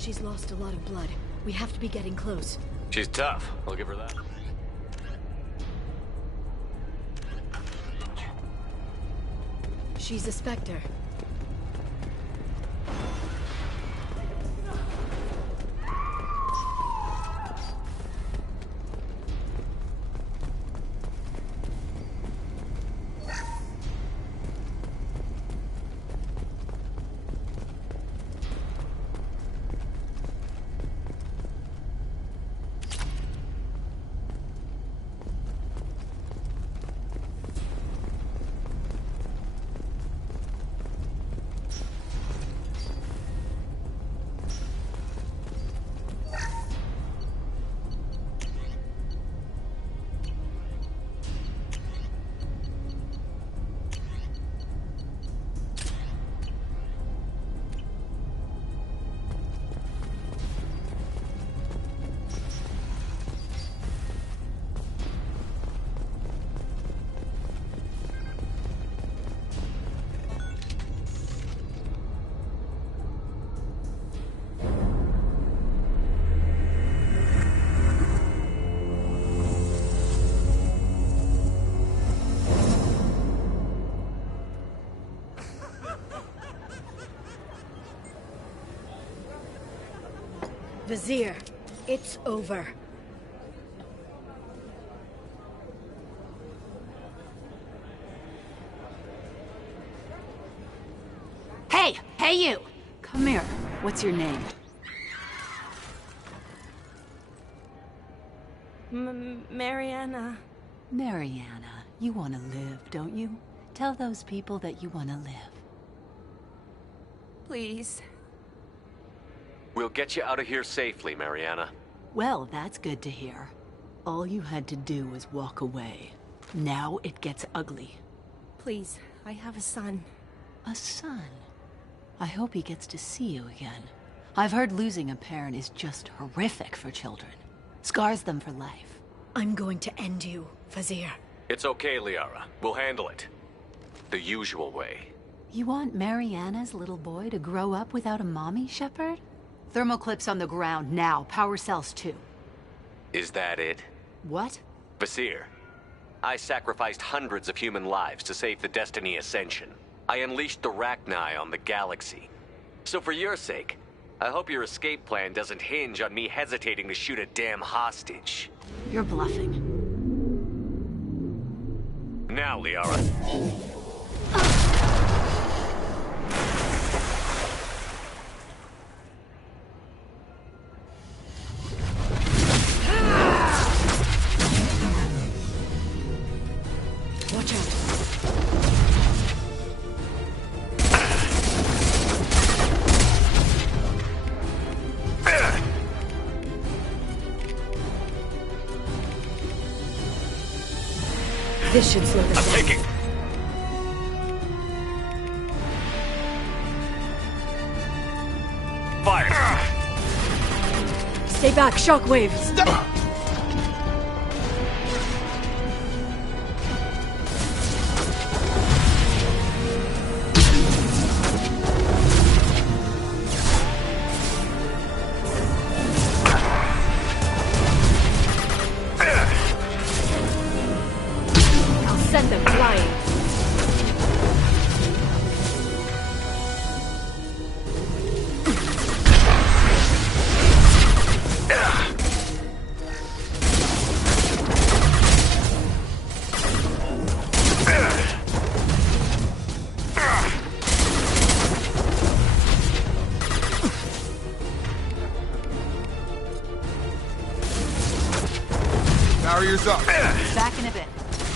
She's lost a lot of blood. We have to be getting close. She's tough. I'll give her that. She's a Spectre. Vizier, it's over. Hey! Hey you! Come here. What's your name? Mariana. Mariana. You want to live, don't you? Tell those people that you want to live. Please. We'll get you out of here safely, Mariana. Well, that's good to hear. All you had to do was walk away. Now it gets ugly. Please, I have a son. A son? I hope he gets to see you again. I've heard losing a parent is just horrific for children. Scars them for life. I'm going to end you, Vizier. It's okay, Liara. We'll handle it. The usual way. You want Mariana's little boy to grow up without a mommy, Shepard? Thermal clips on the ground now. Power cells too. Is that it? What? Vizier, I sacrificed hundreds of human lives to save the Destiny Ascension. I unleashed the Rachni on the galaxy. So for your sake, I hope your escape plan doesn't hinge on me hesitating to shoot a damn hostage. You're bluffing. Now, Liara. Watch out. This should slow them down. I'm taking... Fire! Stay back, shockwave. Stop! Send them flying. Barriers up. Back in a bit.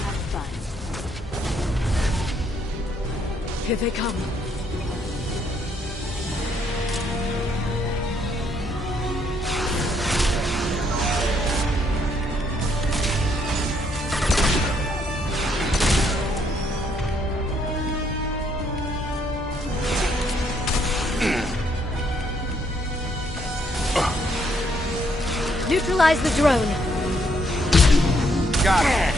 Have fun. Here they come. Neutralize the drone. Got it.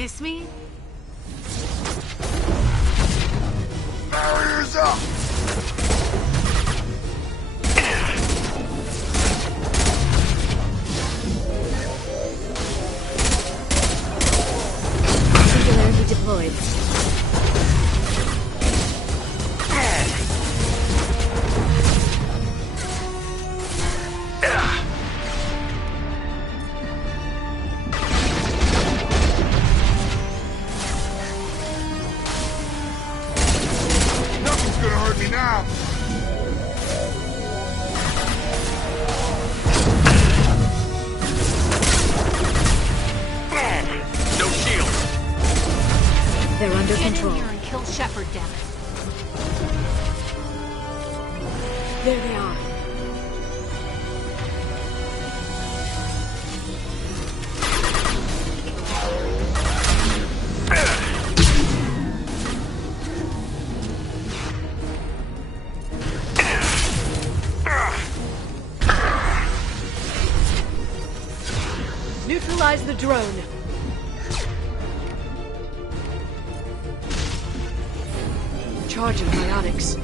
Miss me? Barriers up! Singularity deployed. Nothing's gonna hurt me now! No shield! They're under Get in control. here and kill Shepard, damn it. There they are. Neutralize the drone. Charging biotics.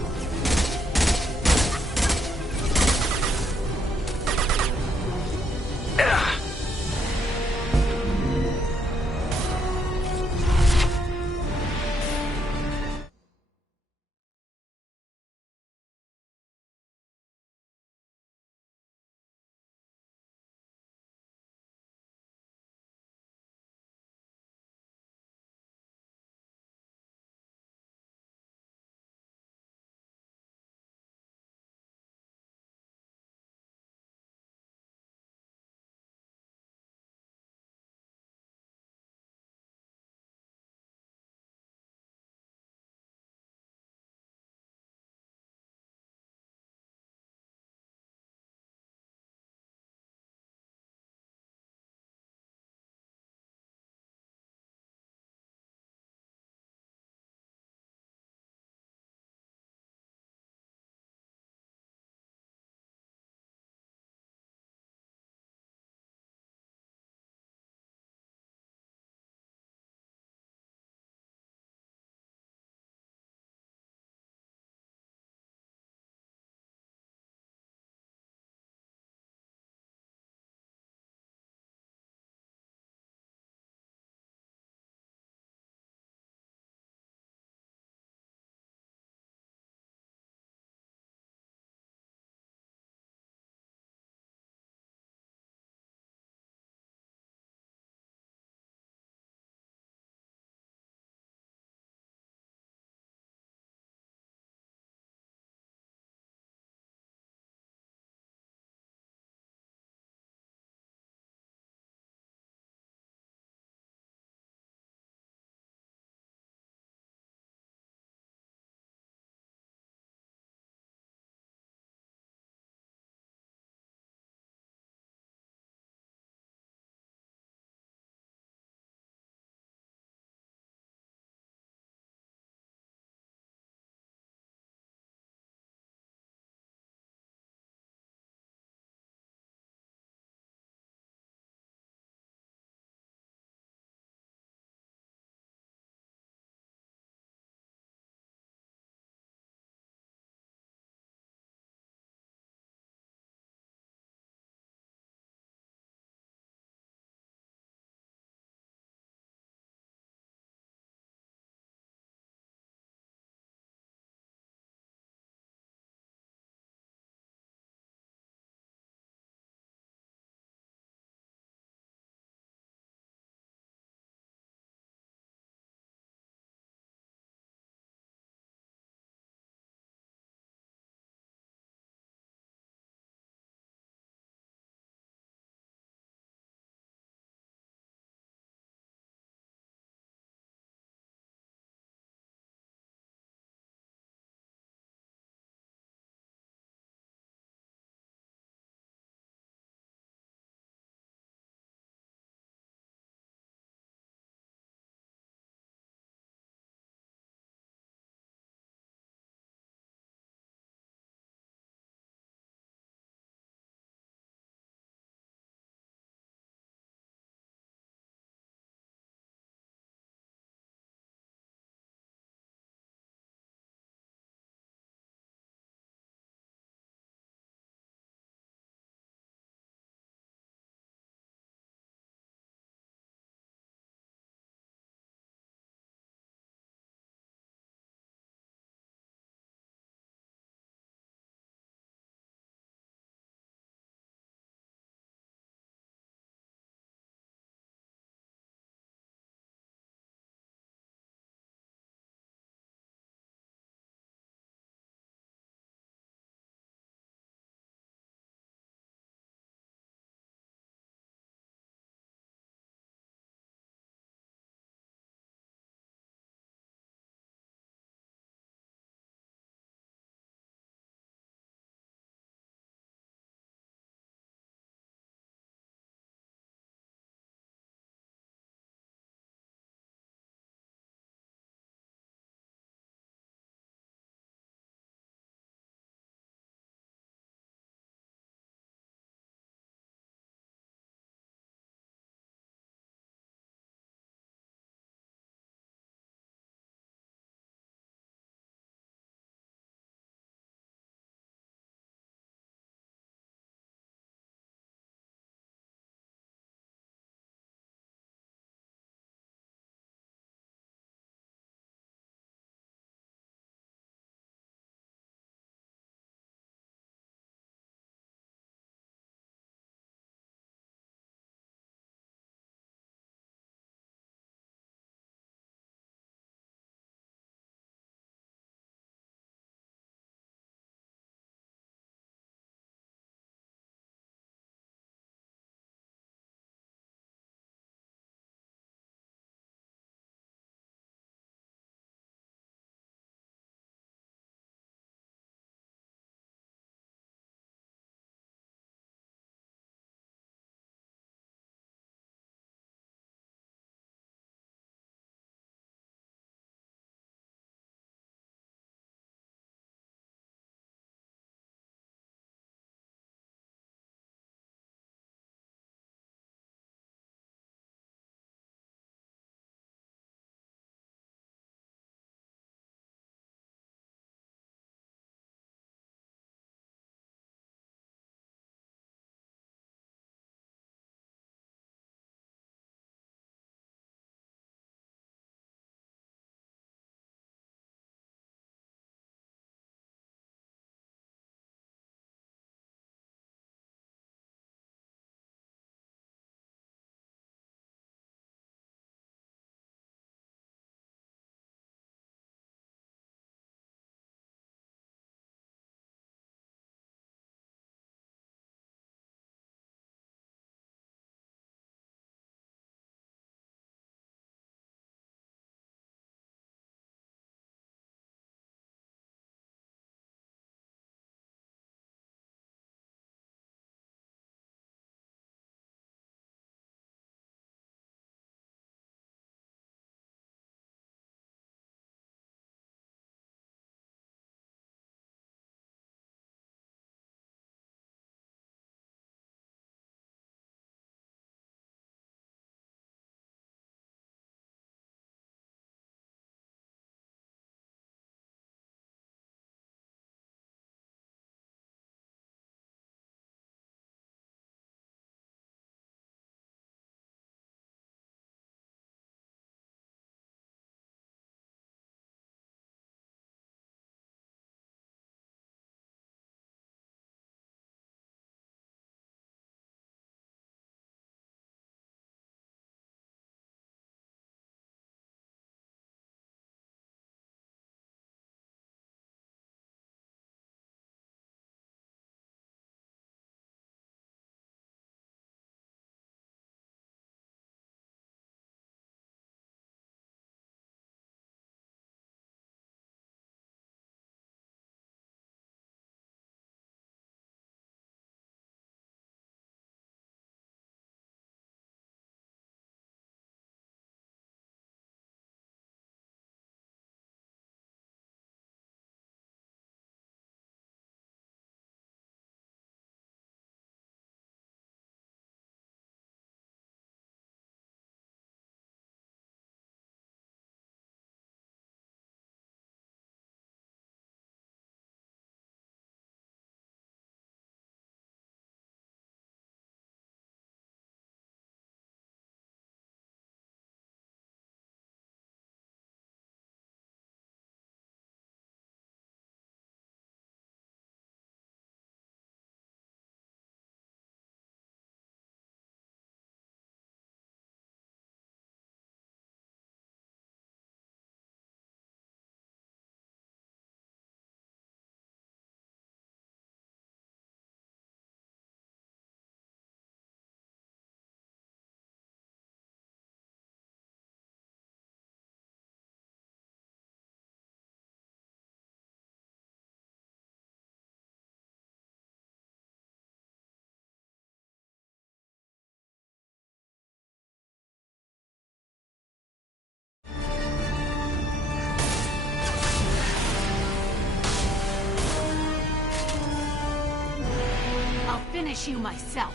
finish you myself.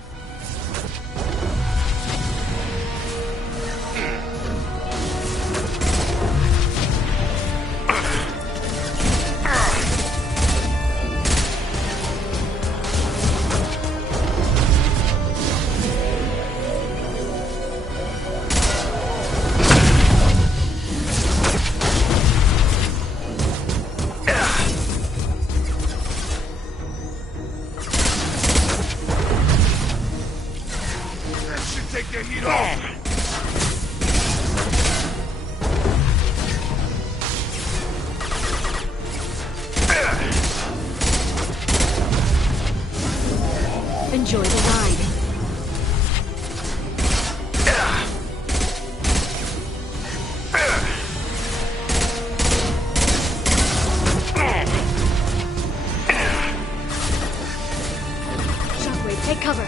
That should take the heat off. Enjoy the ride. Shockwave, take cover.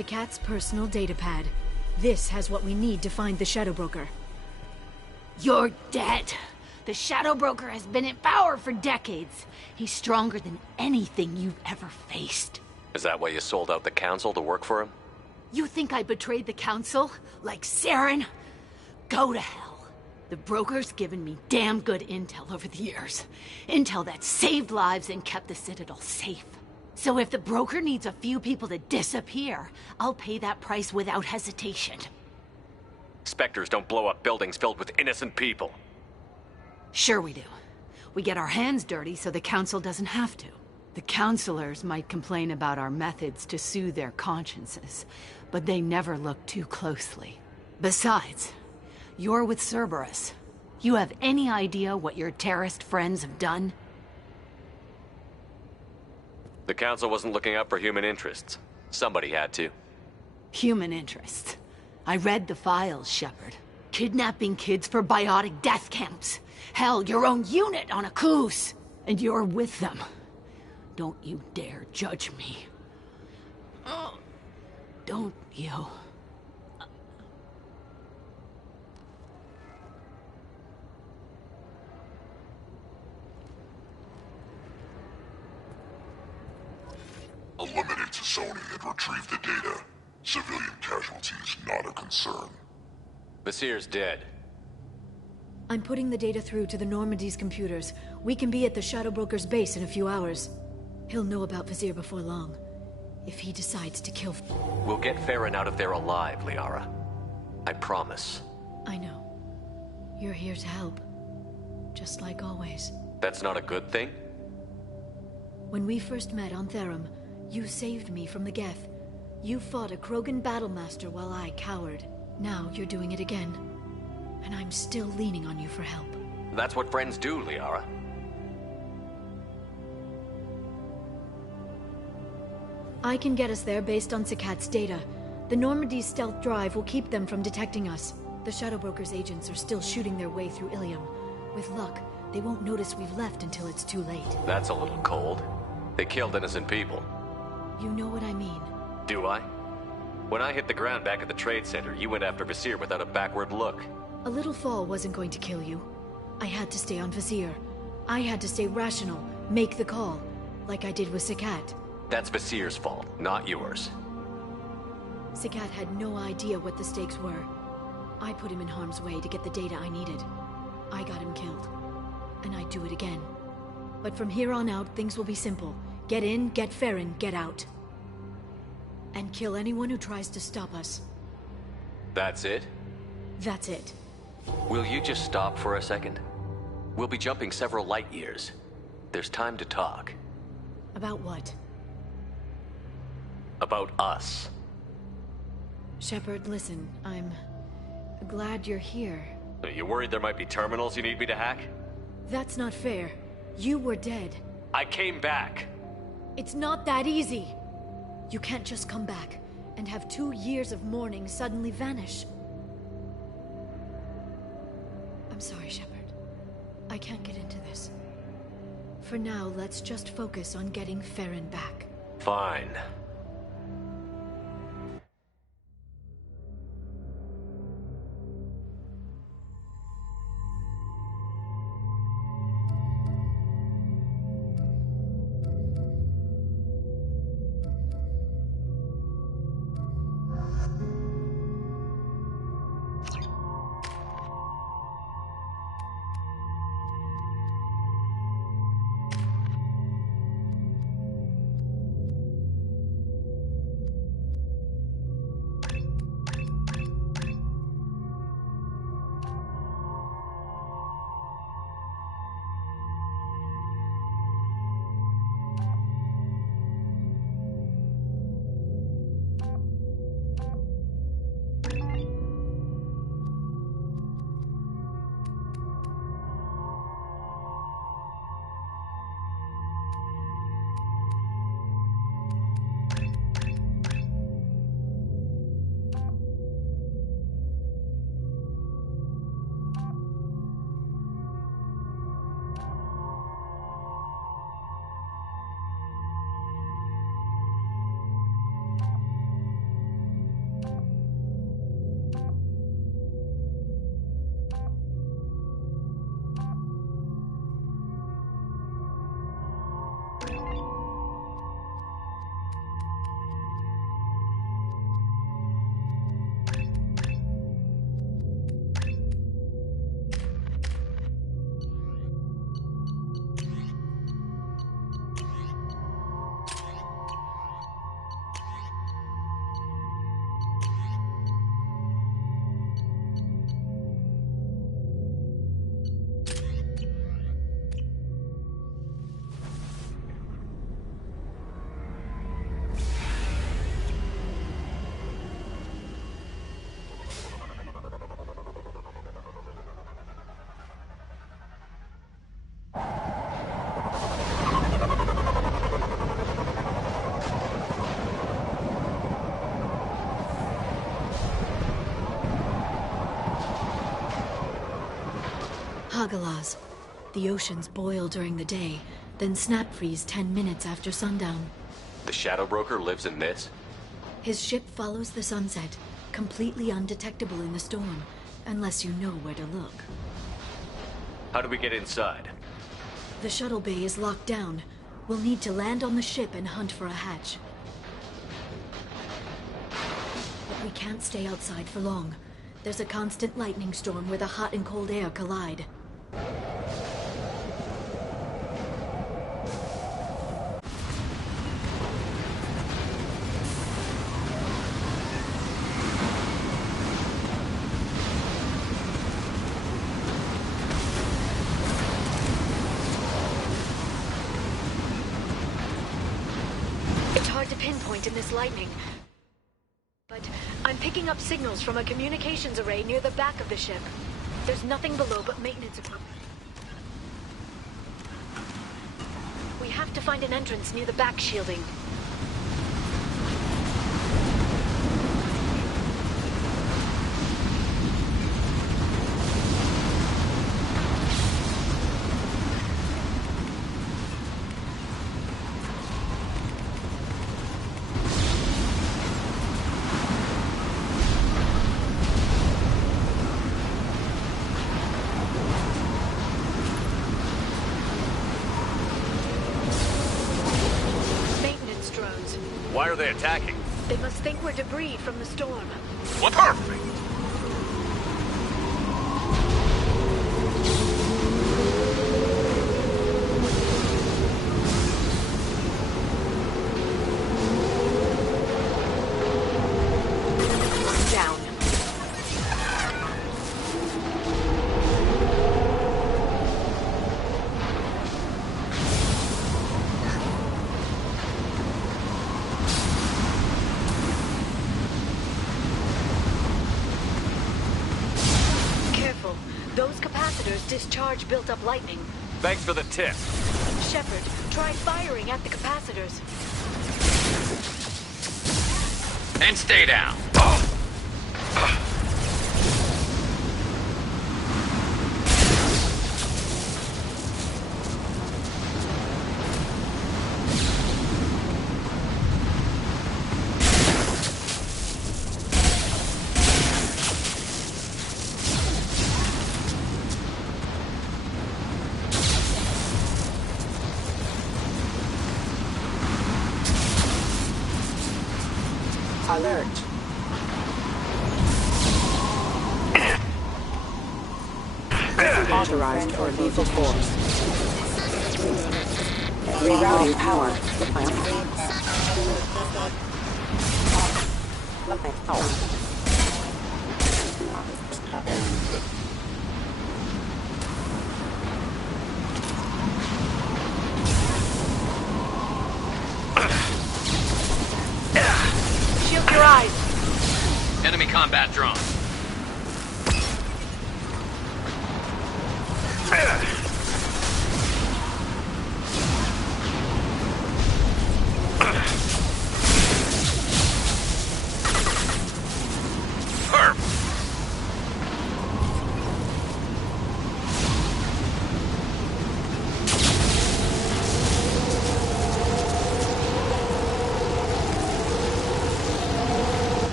Sakat's personal datapad. This has what we need to find the Shadow Broker. You're dead. The Shadow Broker has been in power for decades. He's stronger than anything you've ever faced. Is that why you sold out the Council to work for him? You think I betrayed the Council? Like Saren? Go to hell. The Broker's given me damn good intel over the years. Intel that saved lives and kept the Citadel safe. So if the Broker needs a few people to disappear, I'll pay that price without hesitation. Spectres don't blow up buildings filled with innocent people. Sure we do. We get our hands dirty so the Council doesn't have to. The Councilors might complain about our methods to soothe their consciences, but they never look too closely. Besides, you're with Cerberus. You have any idea what your terrorist friends have done? The Council wasn't looking out for human interests. Somebody had to. Human interests. I read the files, Shepard. Kidnapping kids for biotic death camps. Hell, your own unit on a cruise. And you're with them. Don't you dare judge me. Don't you? Eliminate Sony and retrieve the data. Civilian casualties not a concern. Vasir's dead. I'm putting the data through to the Normandy's computers. We can be at the Shadow Broker's base in a few hours. He'll know about Vasir before long. If he decides to kill... We'll get Farron out of there alive, Liara. I promise. I know. You're here to help. Just like always. That's not a good thing? When we first met on Therum, you saved me from the Geth. You fought a Krogan battlemaster while I cowered. Now you're doing it again. And I'm still leaning on you for help. That's what friends do, Liara. I can get us there based on Sakat's data. The Normandy's stealth drive will keep them from detecting us. The Shadow Broker's agents are still shooting their way through Ilium. With luck, they won't notice we've left until it's too late. That's a little cold. They killed innocent people. You know what I mean. Do I? When I hit the ground back at the trade center, you went after Vasir without a backward look. A little fall wasn't going to kill you. I had to stay on Vasir. I had to stay rational, make the call, like I did with Sakat. That's Vasir's fault, not yours. Sakat had no idea what the stakes were. I put him in harm's way to get the data I needed. I got him killed. And I'd do it again. But from here on out, things will be simple. Get in, get Farron, get out. And kill anyone who tries to stop us. That's it? That's it. Will you just stop for a second? We'll be jumping several light years. There's time to talk. About what? About us. Shepard, listen, I'm glad you're here. Are you worried there might be terminals you need me to hack? That's not fair. You were dead. I came back. It's not that easy. You can't just come back and have 2 years of mourning suddenly vanish. I'm sorry, Shepard. I can't get into this. For now, let's just focus on getting Farron back. Fine. Hagalas. The oceans boil during the day, then snap freeze 10 minutes after sundown. The Shadow Broker lives in this? His ship follows the sunset, completely undetectable in the storm, unless you know where to look. How do we get inside? The shuttle bay is locked down. We'll need to land on the ship and hunt for a hatch. But we can't stay outside for long. There's a constant lightning storm where the hot and cold air collide. It's hard to pinpoint in this lightning. But I'm picking up signals from a communications array near the back of the ship. There's nothing below but maintenance equipment. We have to find an entrance near the back shielding. Why are they attacking? They must think we're debris from the storm. What? Perfect! Down. Those capacitors discharge built-up lightning. Thanks for the tip. Shepard, try firing at the capacitors. And stay down. Alert. Authorized for lethal force. Rerouting power. Shield your eyes. Enemy combat drone.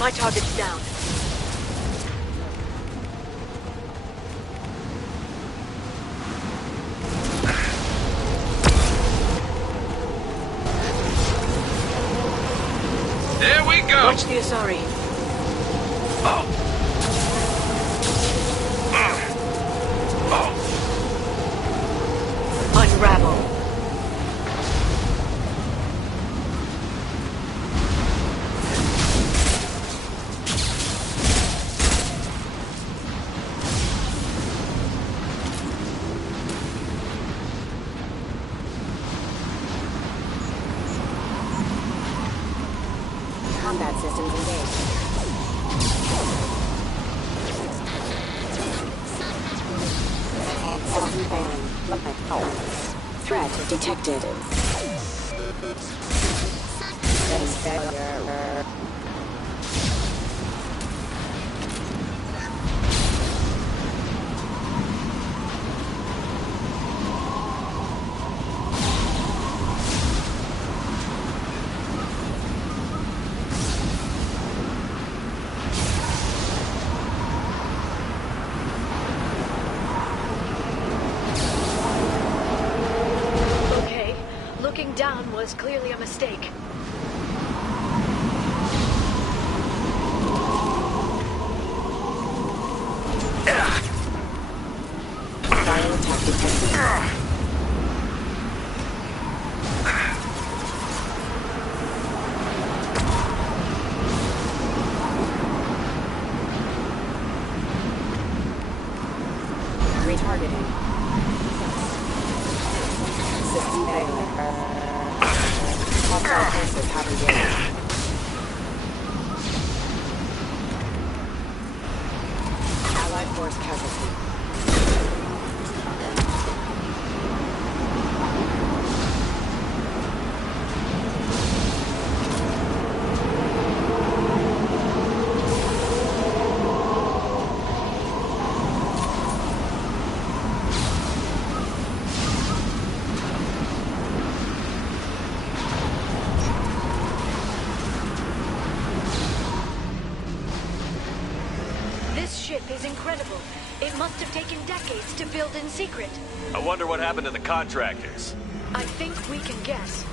My target's down. There we go! Watch the Asari. Unravel. Combat systems engaged. Threat detected. Okay, looking down was clearly a mistake. Bio attack detected. Retargeting. System failure. Hostile forces have engaged. Allied force casualty. This ship is incredible. It must have taken decades to build in secret. I wonder what happened to the contractors. I think we can guess.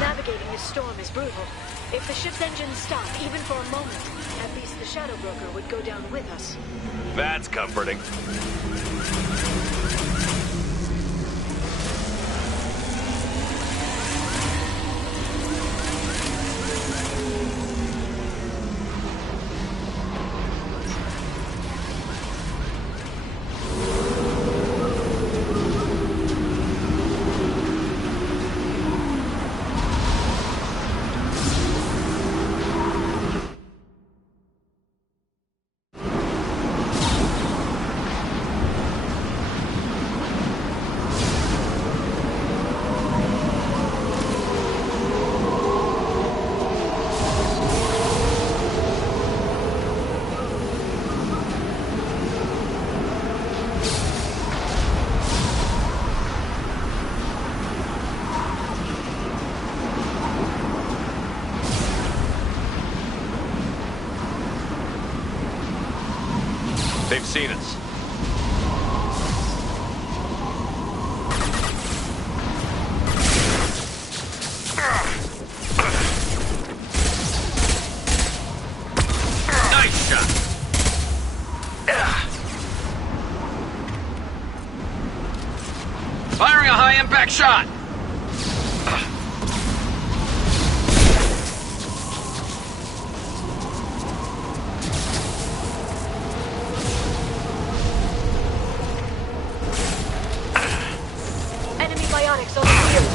Navigating this storm is brutal. If the ship's engines stop, even for a moment, at least the Shadow Broker would go down with us. That's comforting. They've seen us. Nice shot! Firing a high-impact shot! Enemy biotics on the field.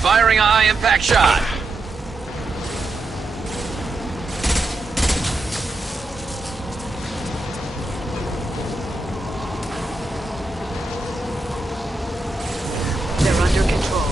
Firing a high-impact shot! They're under control.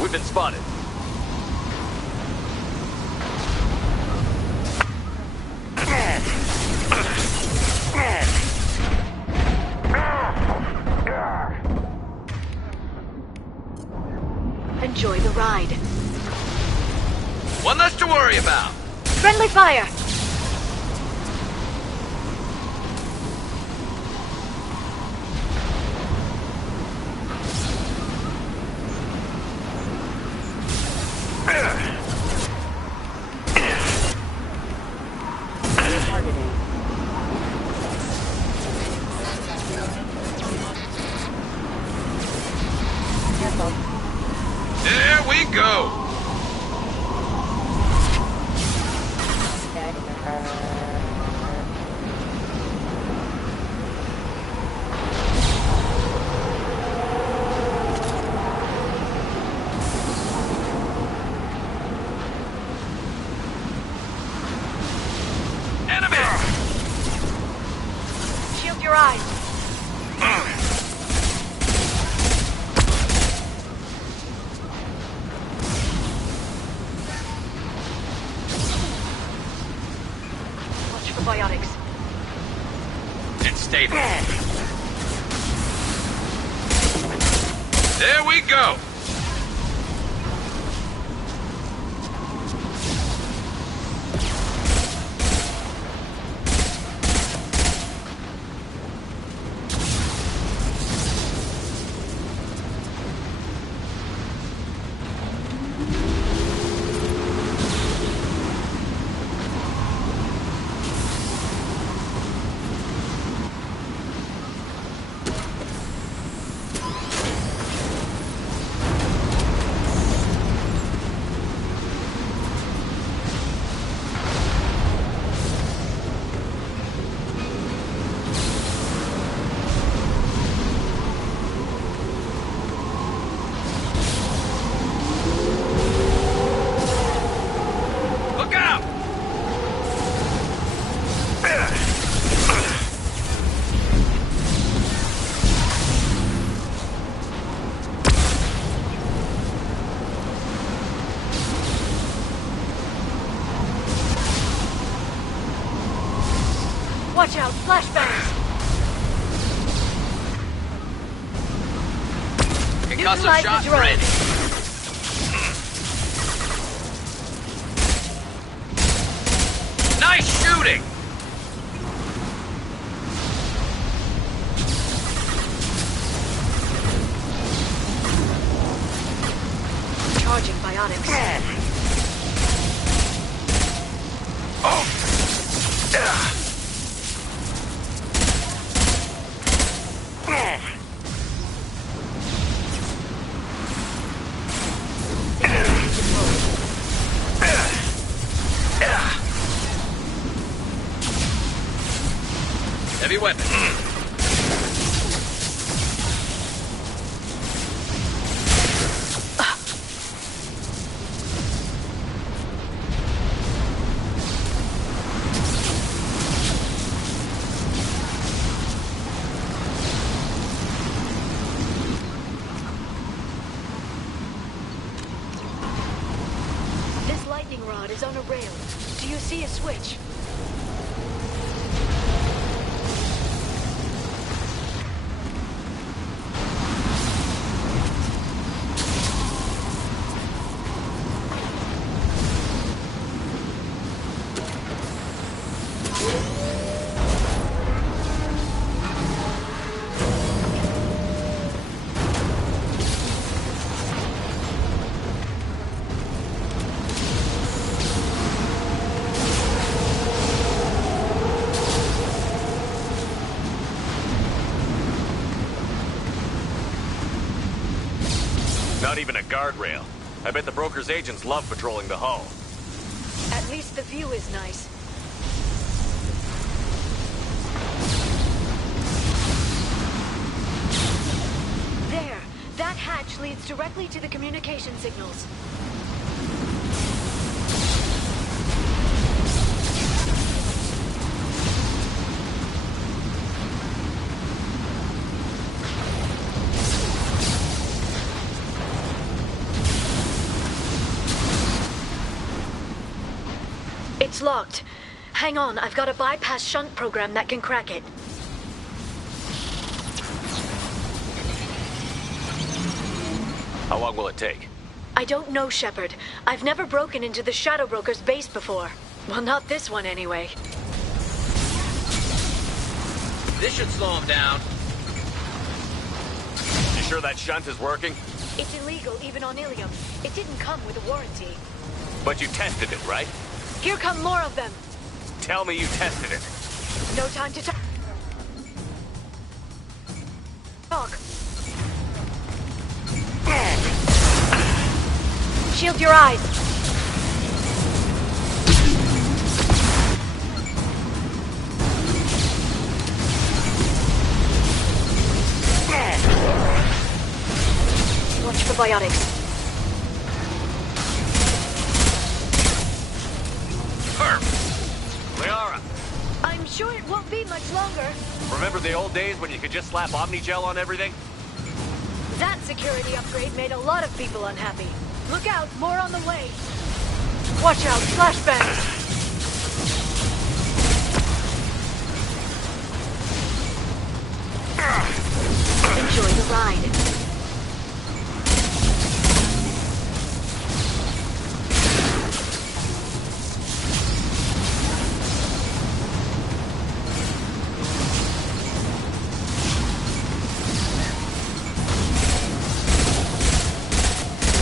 We've been spotted. Enjoy the ride. One less to worry about. Friendly fire! Retargeting. 1 your eyes! Watch for biotics. It's stable. There we go! Look out! Watch out, flashbangs! Concussive Neutralize shot the drone. ready. Nice shooting! Charging biotics. Heavy weapon. This lightning rod is on a rail. Do you see a switch? Not even a guardrail. I bet the broker's agents love patrolling the hull. At least the view is nice. There! That hatch leads directly to the communication signals. It's locked. Hang on, I've got a bypass shunt program that can crack it. How long will it take? I don't know, Shepard. I've never broken into the Shadow Broker's base before. Well, not this one anyway. This should slow him down. You sure that shunt is working? It's illegal even on Ilium. It didn't come with a warranty. But you tested it, right? Here come more of them. Tell me you tested it. No time to talk. Shield your eyes. Watch for biotics. Perfect. Liara, I'm sure it won't be much longer. Remember the old days when you could just slap Omnigel on everything? That security upgrade made a lot of people unhappy. Look out, more on the way. Watch out, flashbangs! Enjoy the ride.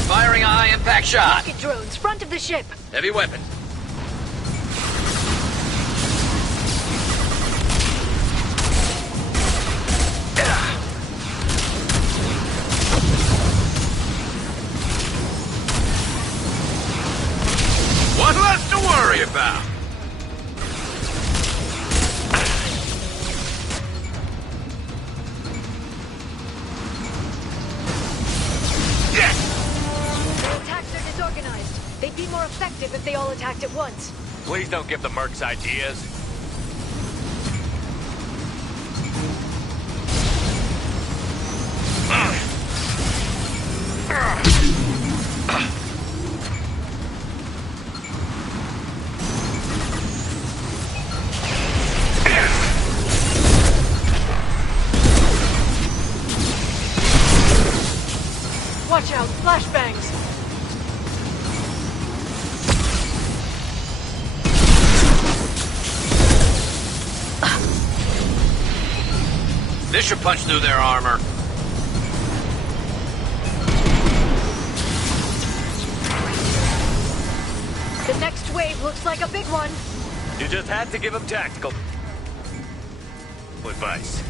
Firing a high-impact shot. Rocket drones, front of the ship. Heavy weapon. One less to worry about. Their attacks are disorganized. They'd be more effective if they all attacked at once. Please don't give the mercs ideas. Watch out, flashbangs! This should punch through their armor. The next wave looks like a big one. You just had to give him tactical advice.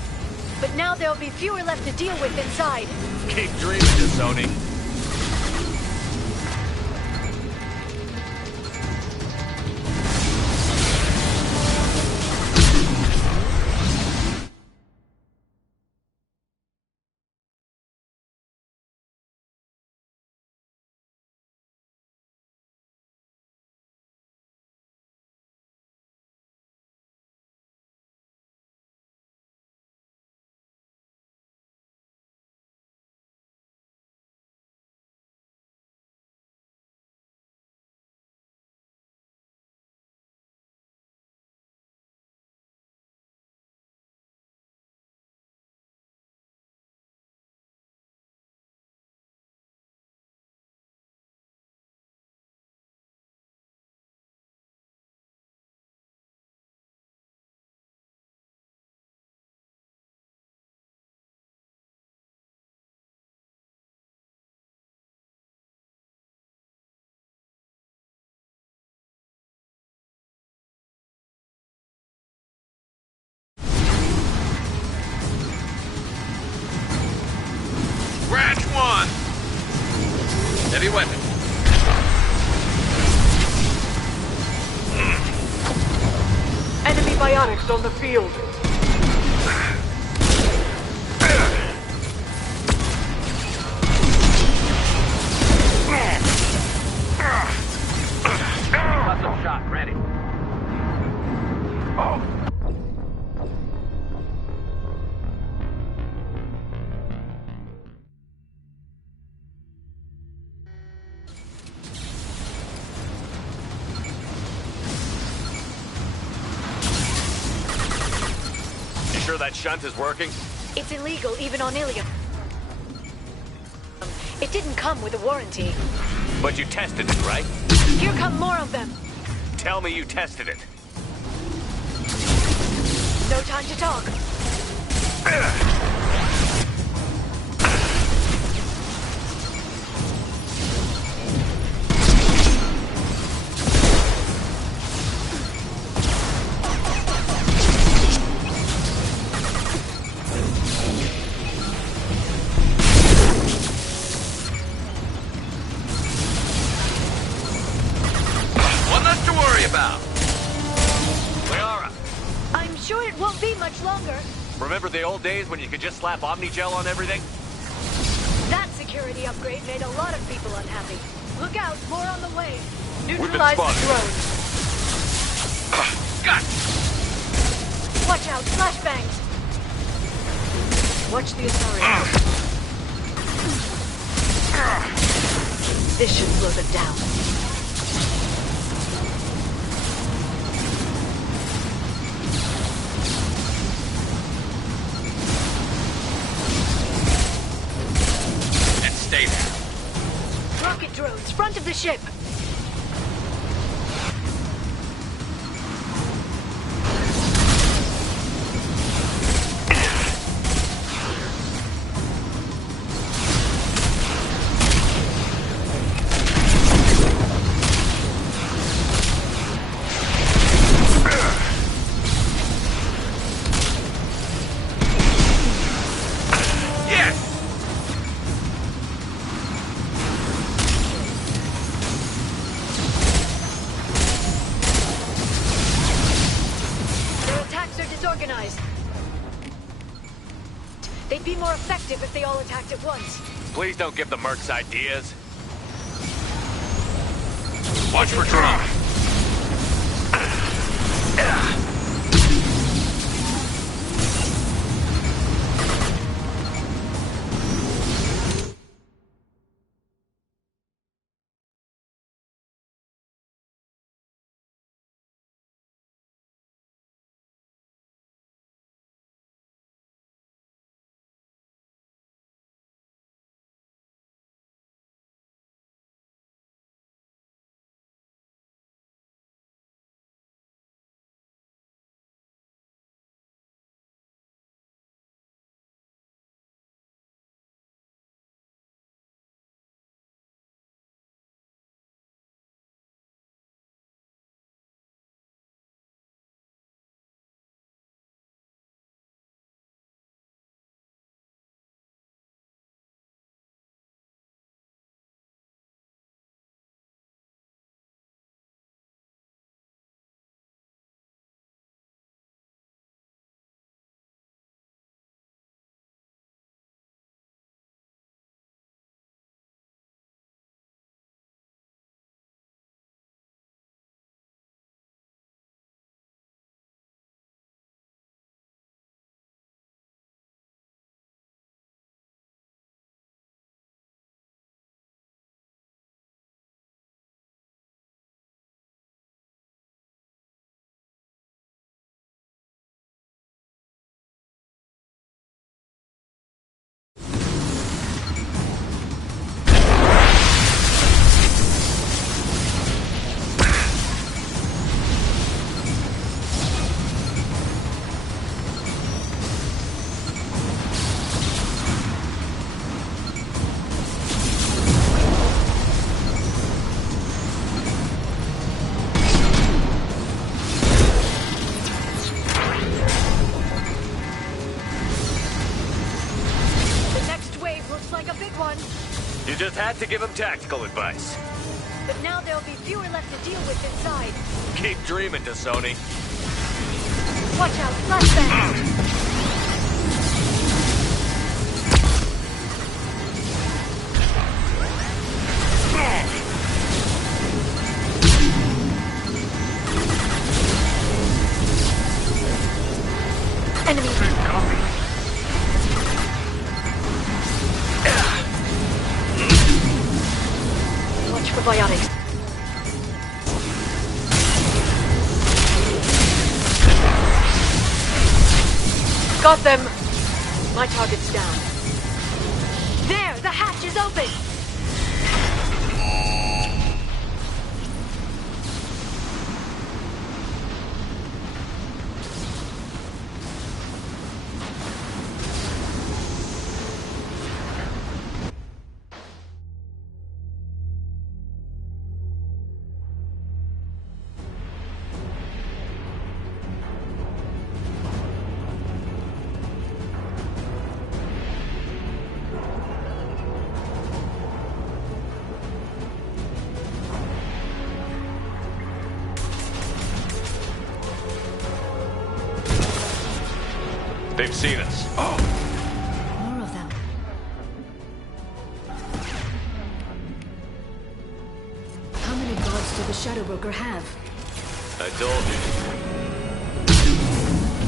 But now there'll be fewer left to deal with inside. Keep dreaming, Sony. Branch one. Heavy weapon. Enemy biotics on the field. Custom shot ready. Sure that shunt is working? It's illegal even on Ilium. It didn't come with a warranty. But you tested it, right? Here come more of them. Tell me you tested it. No time to talk. One less to worry about. Liara, I'm sure it won't be much longer. remember the old days when you could just slap Omnigel on everything? That security upgrade made a lot of people unhappy. Look out, more on the way. been Neutralize the spotted. drones. Got. Watch out, flashbangs. Watch the Asari. This should slow them down. And stay there. Rocket drones, front of the ship! Organized. They'd be more effective if they all attacked at once. Please don't give the mercs ideas. Watch for drone. You just had to give him tactical advice. But now there'll be fewer left to deal with inside. Keep dreaming, Dasoni. Watch out, flashbang! Enemy. Watch for biotics. Got them. My target's down. There, the hatch is open. They've seen us. More of them. How many gods do the Shadow Broker have? I told you.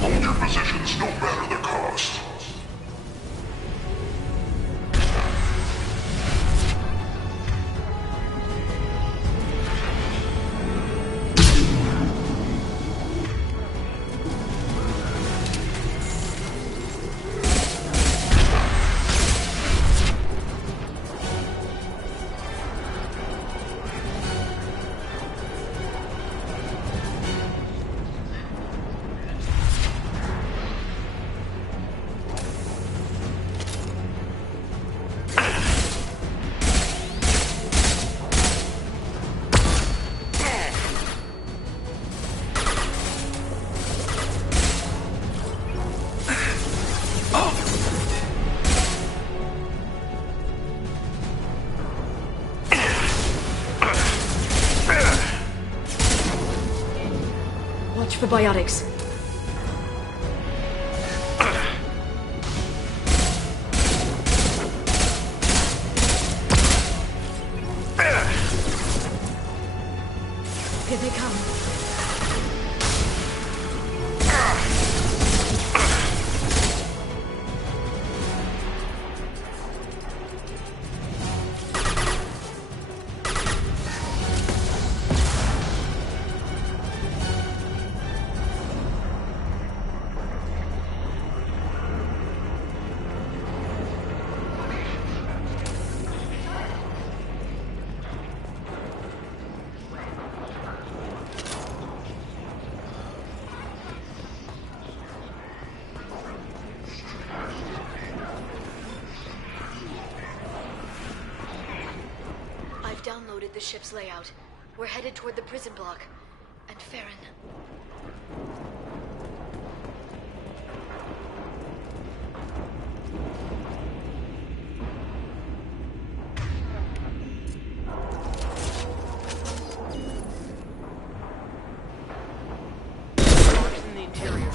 Hold your positions no matter the cost. the biotics. Here they come. Downloaded the ship's layout. We're headed toward the prison block. And Farron... In the interior.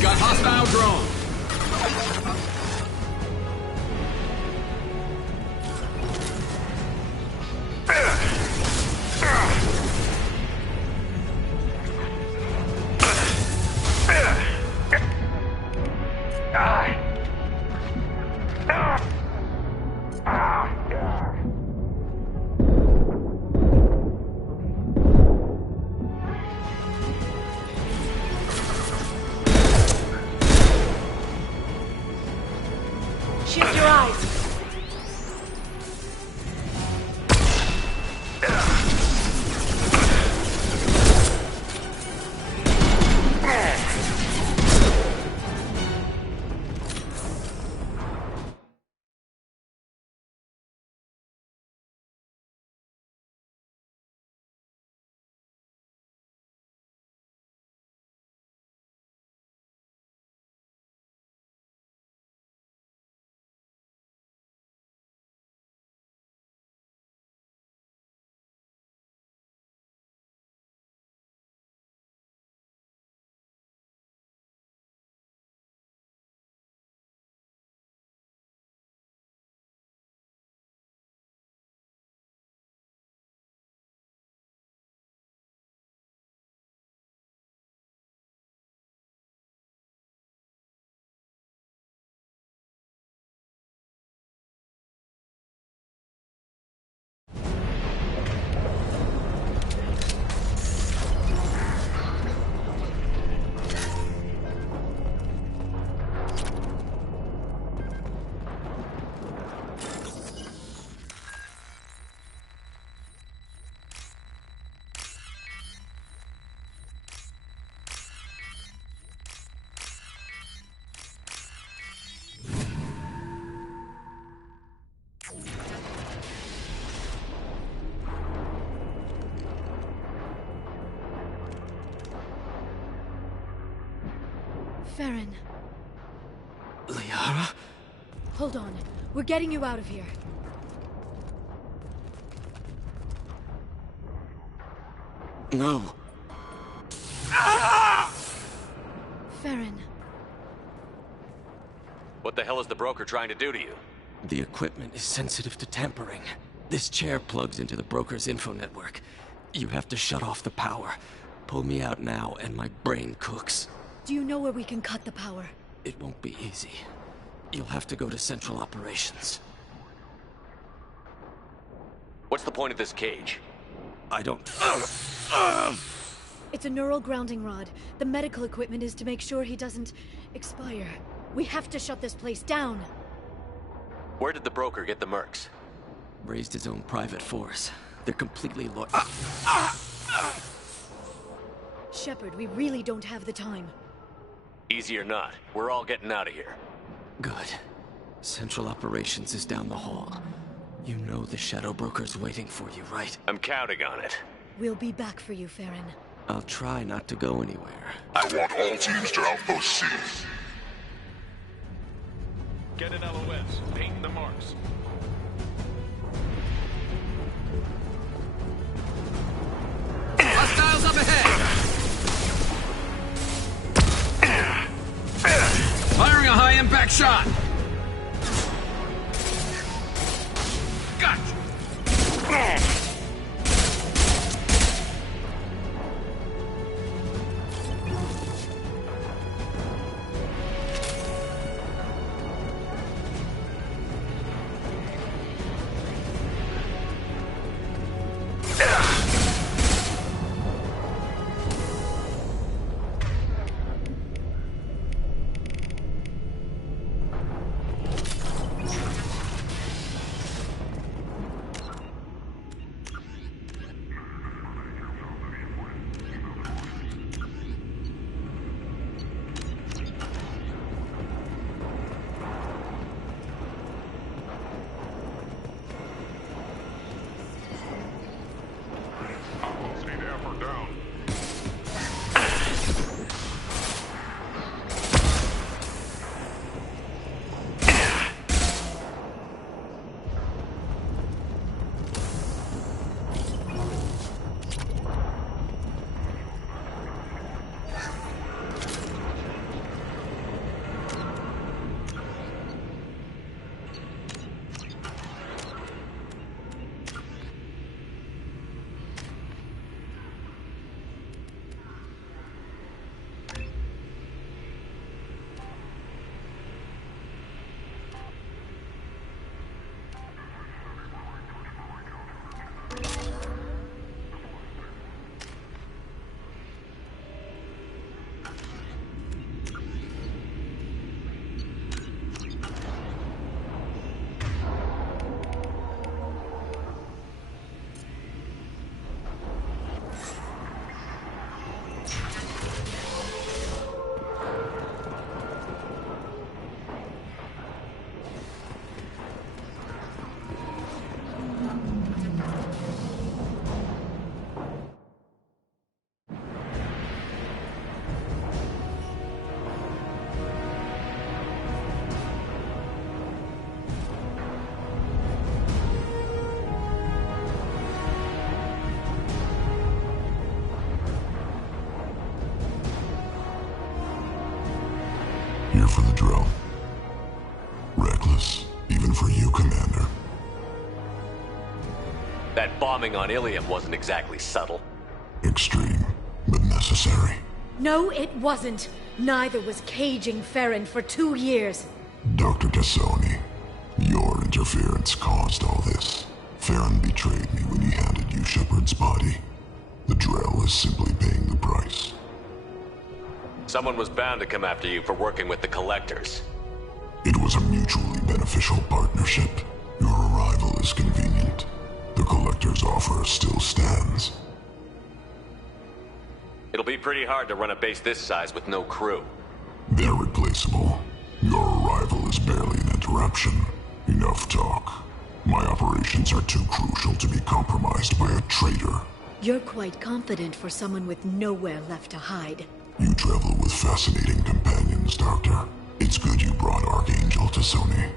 Got hostile drone. Shift your eyes! Farron. Liara? Hold on. We're getting you out of here. No. Farron. What the hell is the broker trying to do to you? The equipment is sensitive to tampering. This chair plugs into the broker's info network. You have to shut off the power. Pull me out now and my brain cooks. Do you know where we can cut the power? It won't be easy. You'll have to go to Central Operations. What's the point of this cage? I don't... It's a neural grounding rod. The medical equipment is to make sure he doesn't expire. We have to shut this place down. Where did the broker get the mercs? Raised his own private force. They're completely Shepard, we really don't have the time. Easy or not, we're all getting out of here. Good. Central Operations is down the hall. You know the Shadow Broker's waiting for you, right? I'm counting on it. We'll be back for you, Farron. I'll try not to go anywhere. I want all teams to Outpost C. Get an LOS. Paint the marks. Hostiles up ahead! Firing a high-impact shot! Gotcha! Here for the drill. Reckless, even for you, Commander. That bombing on Ilium wasn't exactly subtle. Extreme, but necessary. No, it wasn't. Neither was caging Farron for 2 years. Dr. Tassoni, your interference caused all this. Farron betrayed me when he handed you Shepard's body. The Drell is simply paying the price. Someone was bound to come after you for working with the Collectors. It was a mutually beneficial partnership. Your arrival is convenient. The Collector's offer still stands. It'll be pretty hard to run a base this size with no crew. They're replaceable. Your arrival is barely an interruption. Enough talk. My operations are too crucial to be compromised by a traitor. You're quite confident for someone with nowhere left to hide. You travel with fascinating companions, Doctor. It's good you brought Archangel to Sony.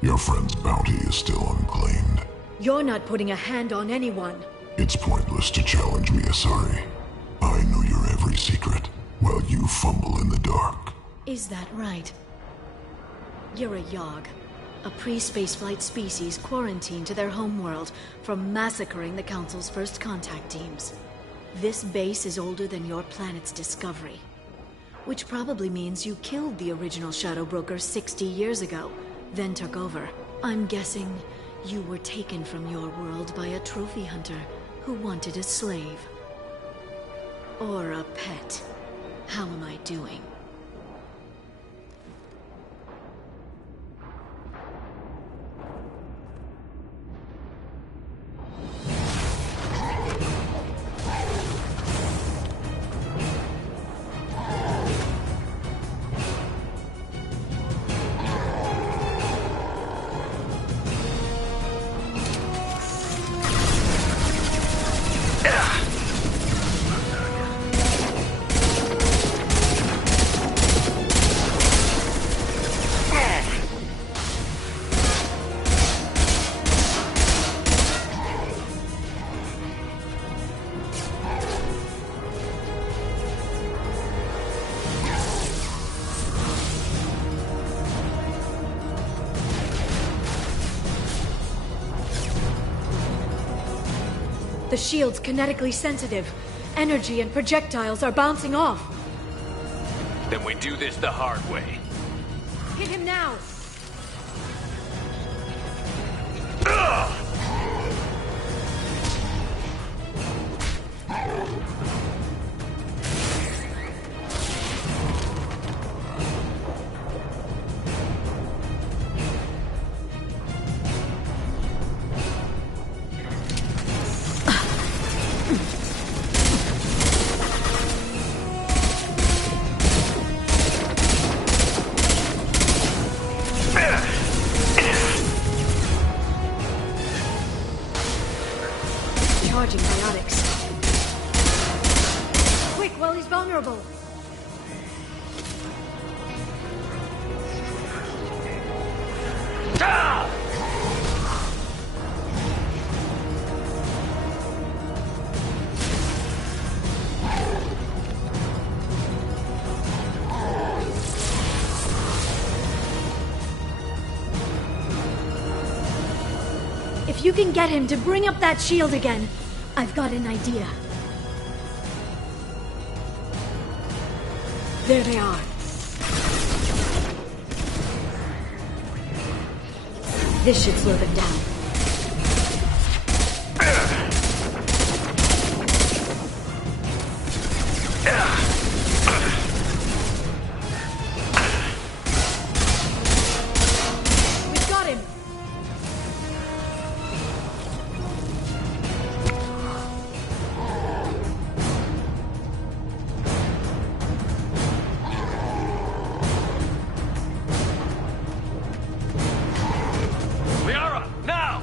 Your friend's bounty is still unclaimed. You're not putting a hand on anyone. It's pointless to challenge me, Asari. I know your every secret, while you fumble in the dark. Is that right? You're a Yogg, a pre-spaceflight species quarantined to their homeworld from massacring the Council's first contact teams. This base is older than your planet's discovery. Which probably means you killed the original Shadow Broker 60 years ago, then took over. I'm guessing you were taken from your world by a trophy hunter who wanted a slave. Or a pet. How am I doing? the shield's kinetically sensitive. Energy and projectiles are bouncing off. Then we do this the hard way. Hit him now! Charging biotics. Quick, while he's vulnerable. If you can get him to bring up that shield again, I've got an idea. There they are. This should slow them down. We've got him! Liara, now!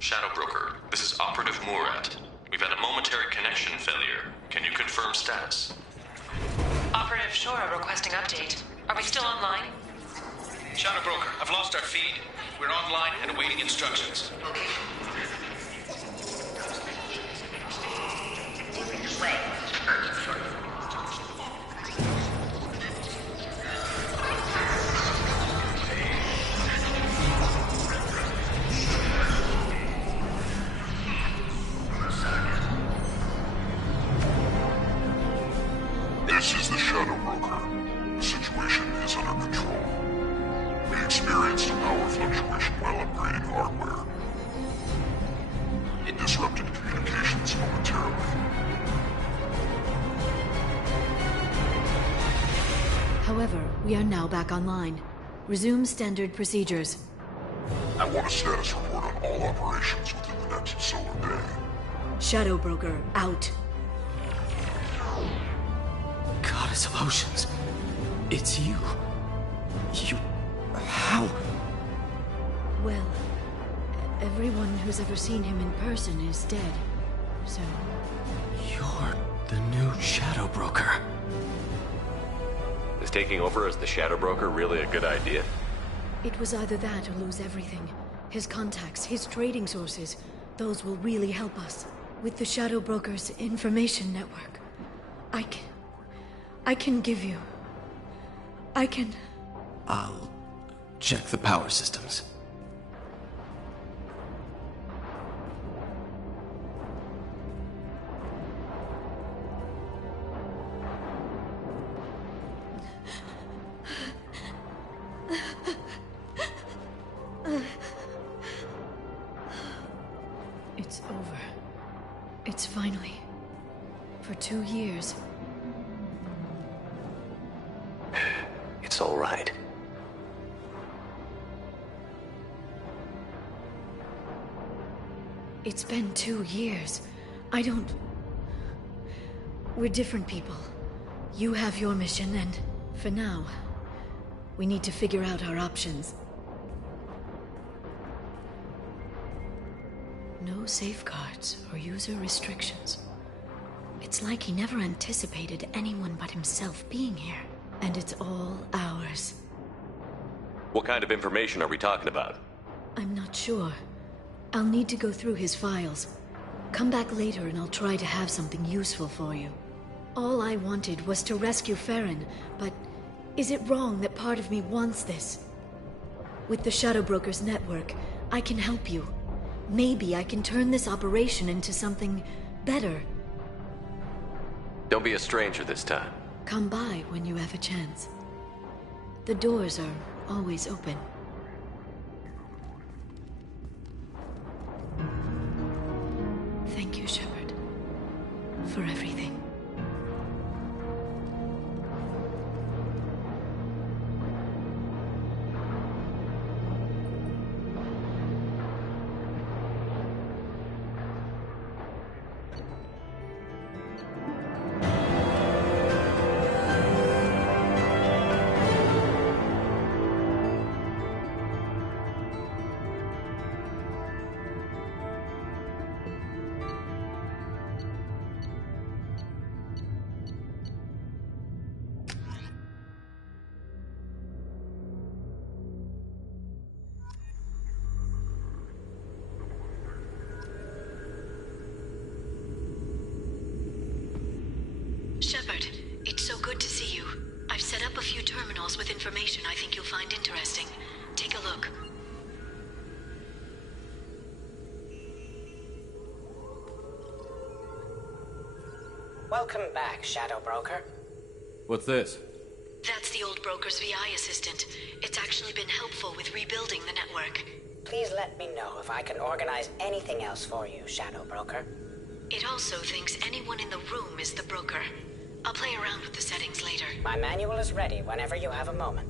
Shadow Broker, this is Operative Murat. We've had a momentary connection failure. Can you confirm status? Operative Shora requesting update. Are we still online? Shadow Broker, I've lost our feed. We're online and awaiting instructions. This is the Shadow Broker. The situation is under control. We experienced a power fluctuation while upgrading hardware. It disrupted communications momentarily. However, we are now back online. Resume standard procedures. I want a status report on all operations within the next solar day. Shadow Broker, out. Goddess of Oceans. It's you. How? Well, everyone who's ever seen him in person is dead. So, You're the new Shadow Broker. Is taking over as the Shadow Broker really a good idea? it was either that or lose everything. His contacts, his trading sources, those will really help us. With the Shadow Broker's information network, I can give you... I'll check the power systems. It's over. It's finally... For 2 years. It's all right. It's been 2 years. I don't... We're different people. You have your mission, and for now, we need to figure out our options. No safeguards or user restrictions. It's like he never anticipated anyone but himself being here. And it's all ours. What kind of information are we talking about? I'm not sure. I'll need to go through his files. Come back later and I'll try to have something useful for you. All I wanted was to rescue Farron, but is it wrong that part of me wants this? With the Shadow Brokers network, I can help you. Maybe I can turn this operation into something better. Don't be a stranger this time. Come by when you have a chance. The doors are always open. Thank you, Shepard, for everything. Shepard, it's so good to see you. I've set up a few terminals with information I think you'll find interesting. Take a look. Welcome back, Shadow Broker. What's this? That's the old broker's VI assistant. It's actually been helpful with rebuilding the network. Please let me know if I can organize anything else for you, Shadow Broker. It also thinks anyone in the room is the broker. I'll play around with the settings later. My manual is ready whenever you have a moment.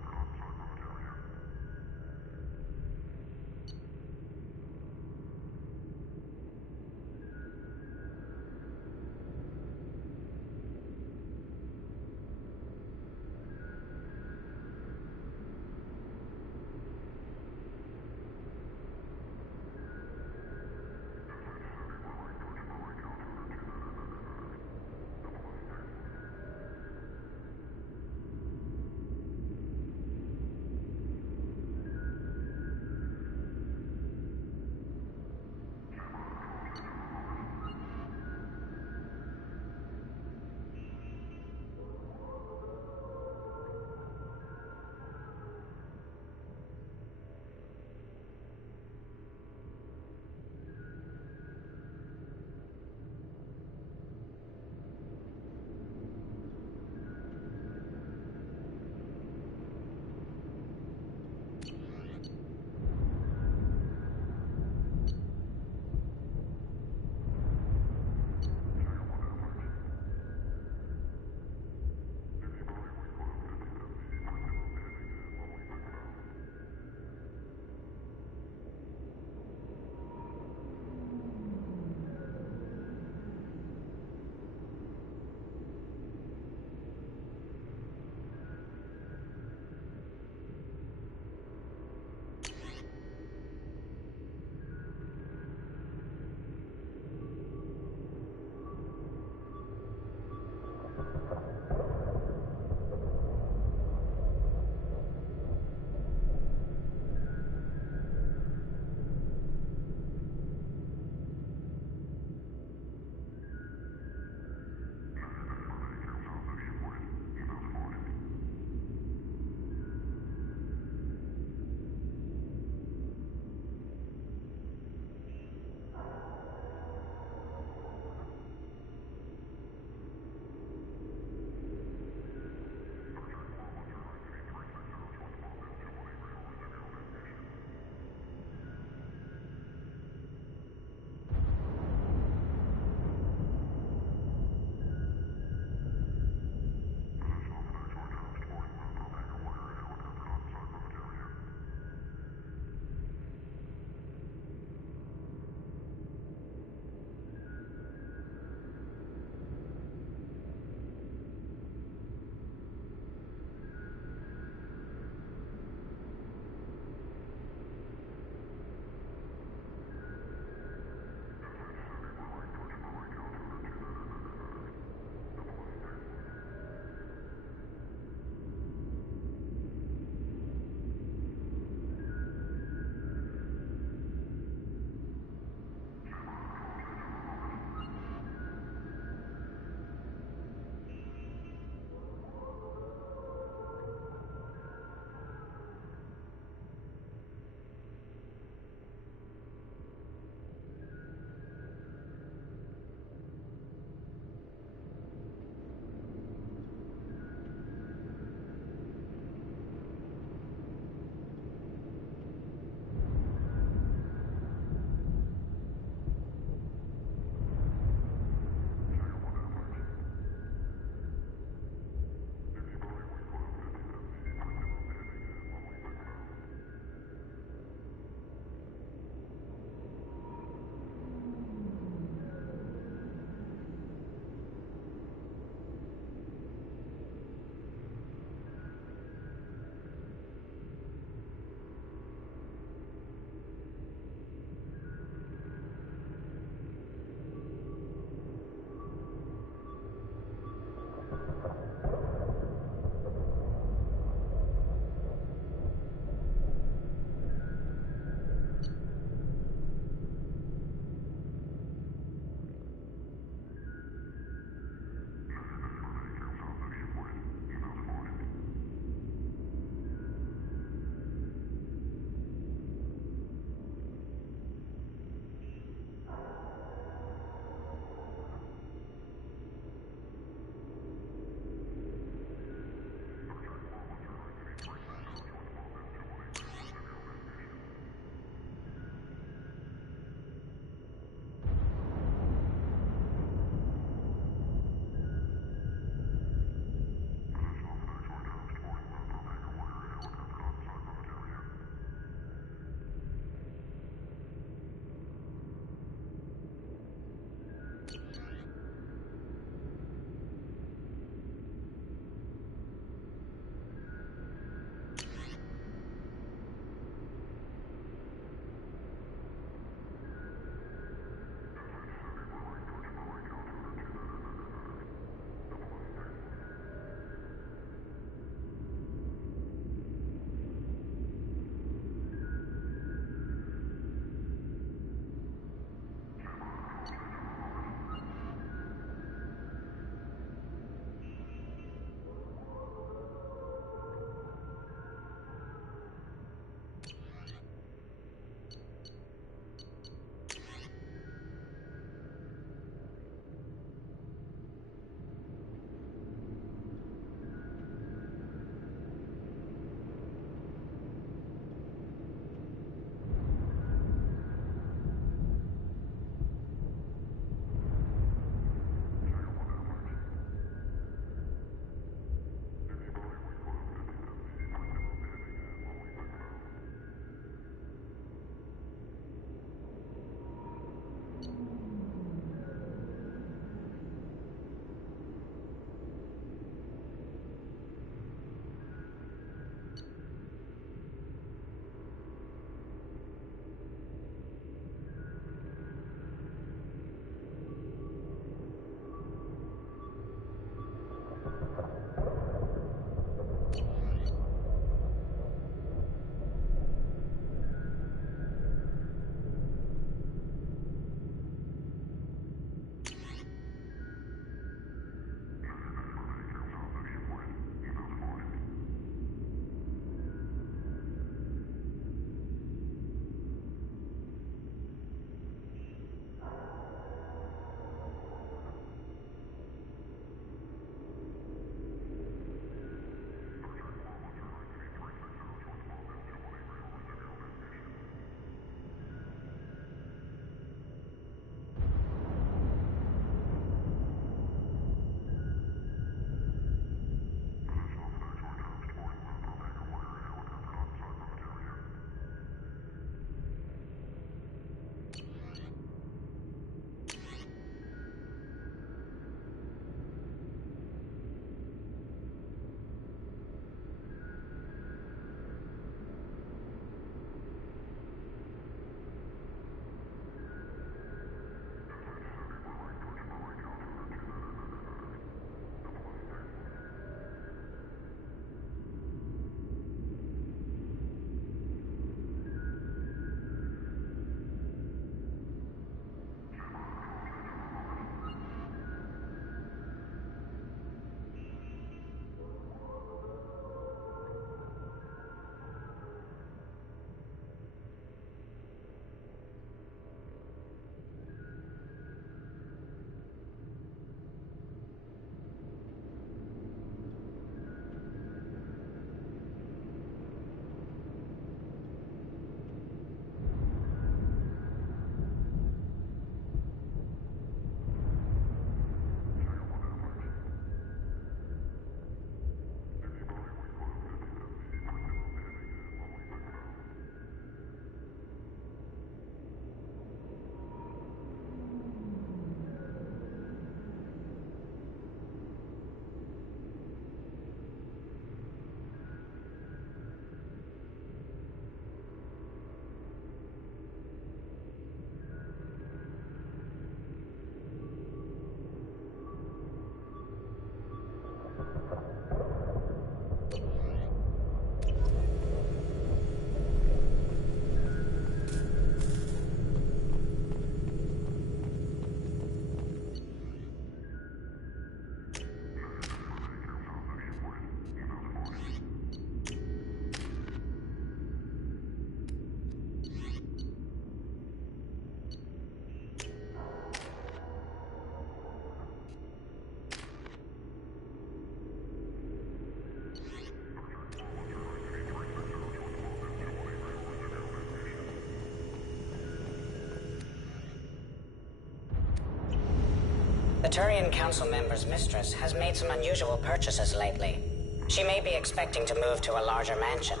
Turian Council member's mistress has made some unusual purchases lately. She may be expecting to move to a larger mansion.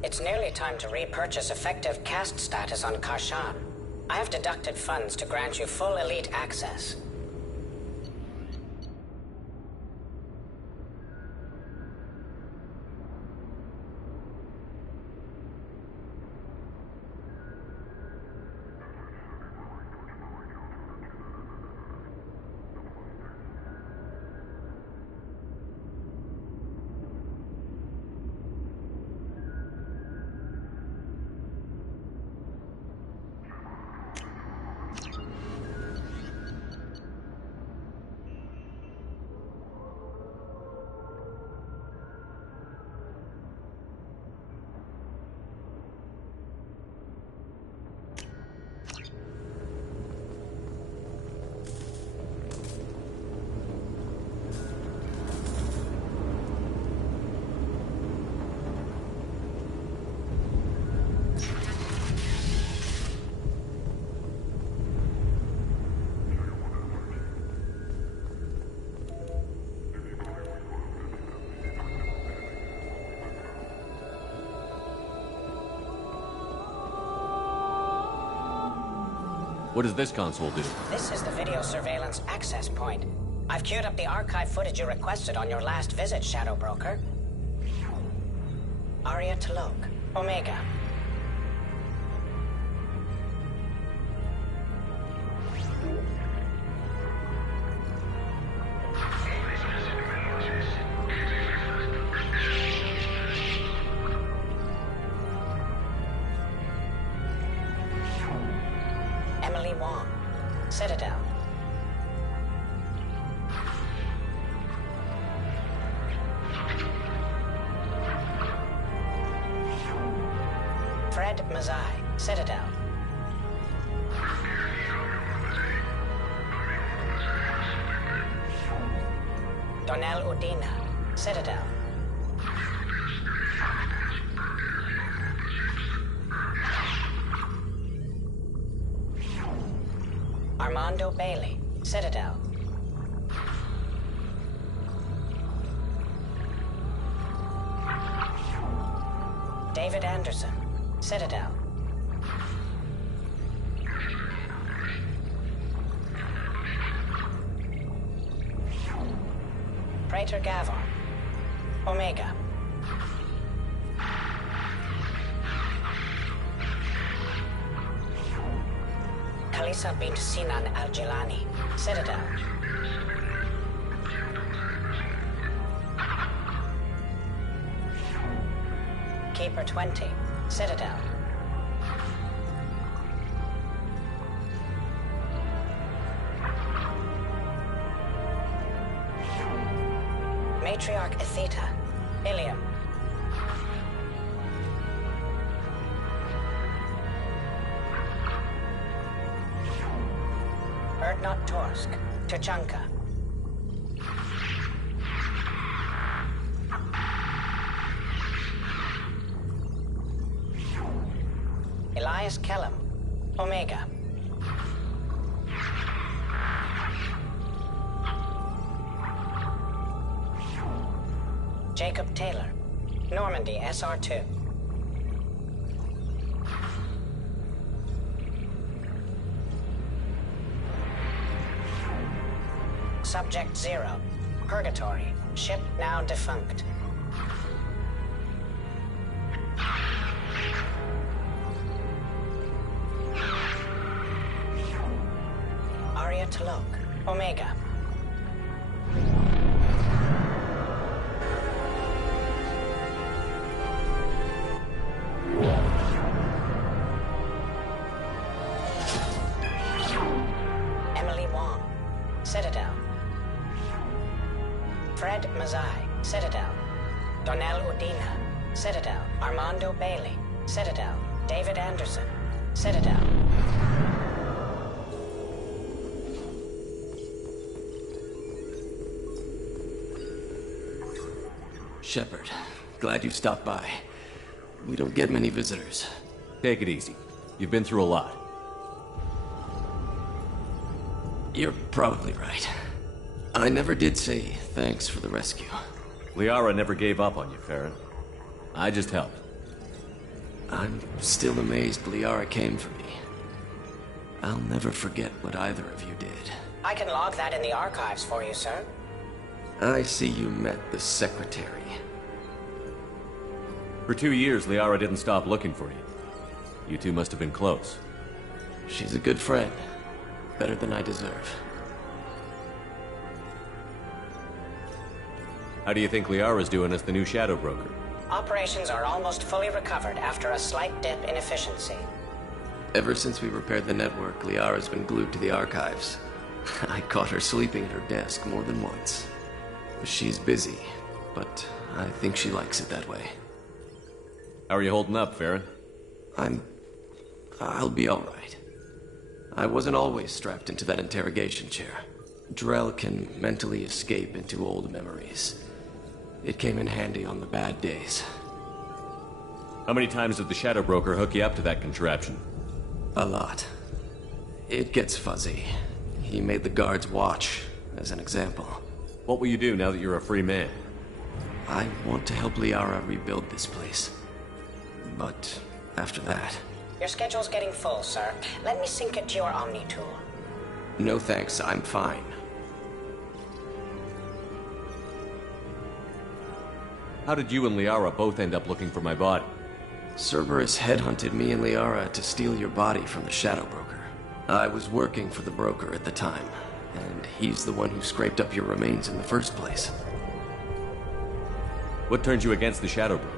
It's nearly time to repurchase effective caste status on Kashan. I have deducted funds to grant you full elite access. What does this console do? This is the video surveillance access point. I've queued up the archive footage you requested on your last visit, Shadow Broker. Arya T'Loak, Omega. Emily Wong, Citadel. Fred Mazai, Citadel. Donnell Udina, Citadel. Armando Bailey, Citadel. David Anderson, Citadel. Praetor Gavon, Omega. Khalisa bint Sinan al-Jilani, Citadel. Keeper 20, Citadel. Matriarch Atheta, Ilium. Erdnot Torsk, Tuchanka. Elias Kellum, Omega. Jacob Taylor, Normandy SR2. Subject 0, Purgatory, ship now defunct. Arya T'Loak, Omega. Emily Wong, Citadel. Fred Mazai, Citadel. Donnell Udina, Citadel. Armando Bailey, Citadel. David Anderson, Citadel. Shepard, glad you stopped by. We don't get many visitors. Take it easy. You've been through a lot. You're probably right. I never did say thanks for the rescue. Liara never gave up on you, Farron. I just helped. I'm still amazed Liara came for me. I'll never forget what either of you did. I can log that in the archives for you, sir. I see you met the Secretary. For 2 years, Liara didn't stop looking for you. You two must have been close. She's a good friend. Better than I deserve. How do you think Liara's doing as the new Shadow Broker? Operations are almost fully recovered after a slight dip in efficiency. Ever since we repaired the network, Liara's been glued to the archives. I caught her sleeping at her desk more than once. She's busy, but I think she likes it that way. How are you holding up, Farron? I'll be all right. I wasn't always strapped into that interrogation chair. Drell can mentally escape into old memories. It came in handy on the bad days. How many times did the Shadow Broker hook you up to that contraption? A lot. It gets fuzzy. He made the guards watch, as an example. What will you do now that you're a free man? I want to help Liara rebuild this place. But after that... Your schedule's getting full, sir. Let me sync it to your Omni tool. No thanks, I'm fine. How did you and Liara both end up looking for my body? Cerberus headhunted me and Liara to steal your body from the Shadow Broker. I was working for the broker at the time, and he's the one who scraped up your remains in the first place. What turned you against the Shadow Broker?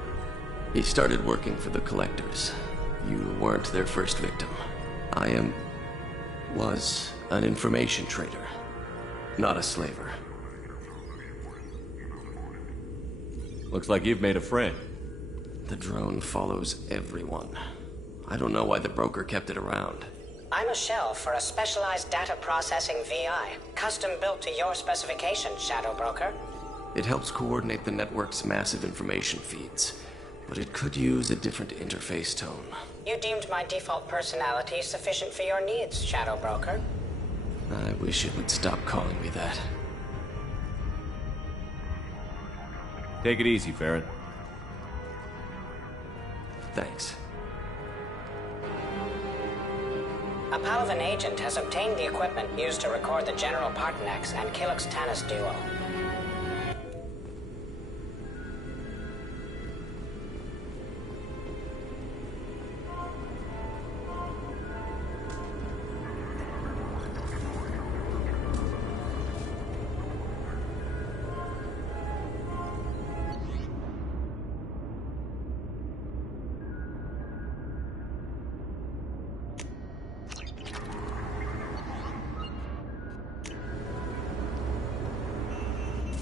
He started working for the Collectors. You weren't their first victim. I was an information trader, not a slaver. Looks like you've made a friend. The drone follows everyone. I don't know why the broker kept it around. I'm a shell for a specialized data processing VI, custom built to your specifications, Shadow Broker. It helps coordinate the network's massive information feeds, but it could use a different interface tone. You deemed my default personality sufficient for your needs, Shadow Broker. I wish it would stop calling me that. Take it easy, Farron. Thanks. A Palaven agent has obtained the equipment used to record the General Partonax and Kylix Tanis duo.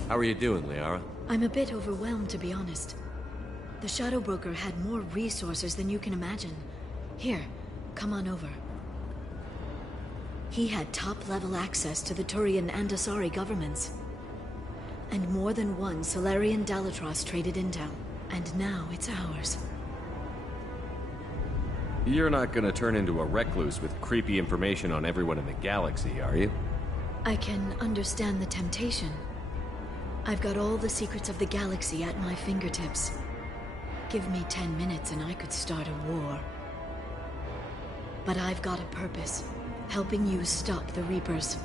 How are you doing, Liara? I'm a bit overwhelmed, to be honest. The Shadow Broker had more resources than you can imagine. Here, come on over. He had top-level access to the Turian and Asari governments. And more than one Salarian Dalatrass traded intel. And now it's ours. You're not gonna turn into a recluse with creepy information on everyone in the galaxy, are you? I can understand the temptation. I've got all the secrets of the galaxy at my fingertips. Give me 10 minutes and I could start a war. But I've got a purpose. Helping you stop the Reapers.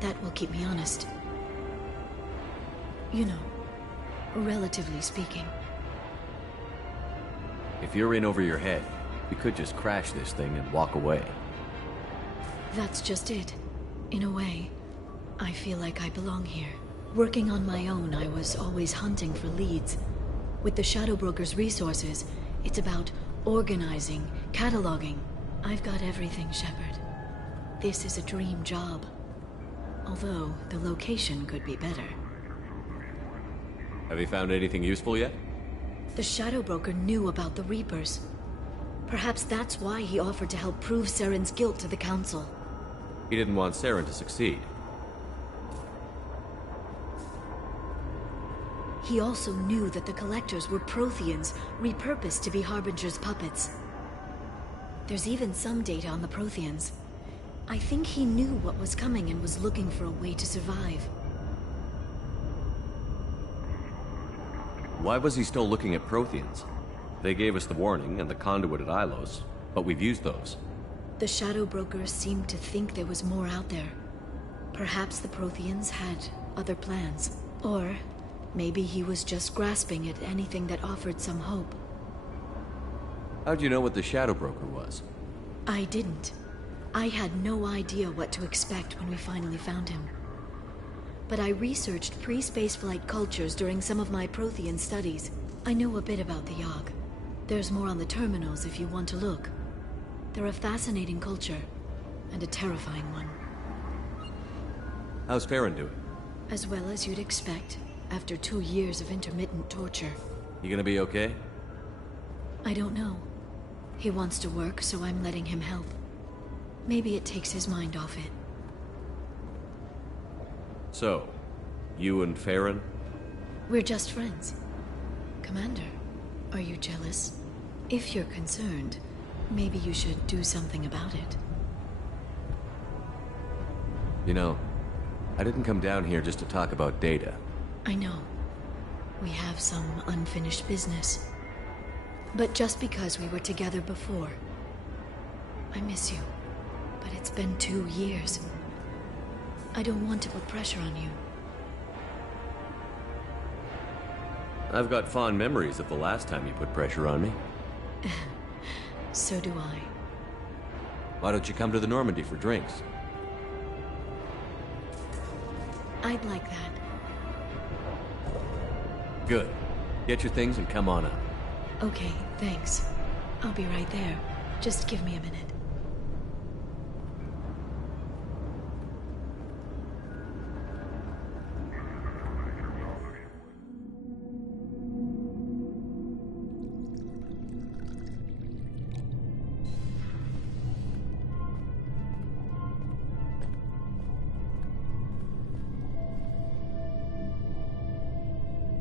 That will keep me honest. You know, relatively speaking. If you're in over your head, we could just crash this thing and walk away. That's just it. In a way, I feel like I belong here. Working on my own, I was always hunting for leads. With the Shadow Broker's resources, it's about organizing, cataloging. I've got everything, Shepard. This is a dream job. Although, the location could be better. Have you found anything useful yet? The Shadow Broker knew about the Reapers. Perhaps that's why he offered to help prove Saren's guilt to the Council. He didn't want Saren to succeed. He also knew that the Collectors were Protheans, repurposed to be Harbinger's puppets. There's even some data on the Protheans. I think he knew what was coming and was looking for a way to survive. Why was he still looking at Protheans? They gave us the warning and the conduit at Ilos, but we've used those. The Shadow Broker seemed to think there was more out there. Perhaps the Protheans had other plans. Or maybe he was just grasping at anything that offered some hope. How'd you know what the Shadow Broker was? I didn't. I had no idea what to expect when we finally found him. But I researched pre-spaceflight cultures during some of my Prothean studies. I know a bit about the Yogg. There's more on the terminals if you want to look. They're a fascinating culture, and a terrifying one. How's Farron doing? As well as you'd expect, after 2 years of intermittent torture. You gonna be okay? I don't know. He wants to work, so I'm letting him help. Maybe it takes his mind off it. So, you and Farron? We're just friends. Commander, are you jealous? If you're concerned, maybe you should do something about it. You know, I didn't come down here just to talk about data. I know. We have some unfinished business. But just because we were together before, I miss you. But it's been 2 years. I don't want to put pressure on you. I've got fond memories of the last time you put pressure on me. So do I. Why don't you come to the Normandy for drinks? I'd like that. Good. Get your things and come on up. Okay, thanks. I'll be right there. Just give me a minute.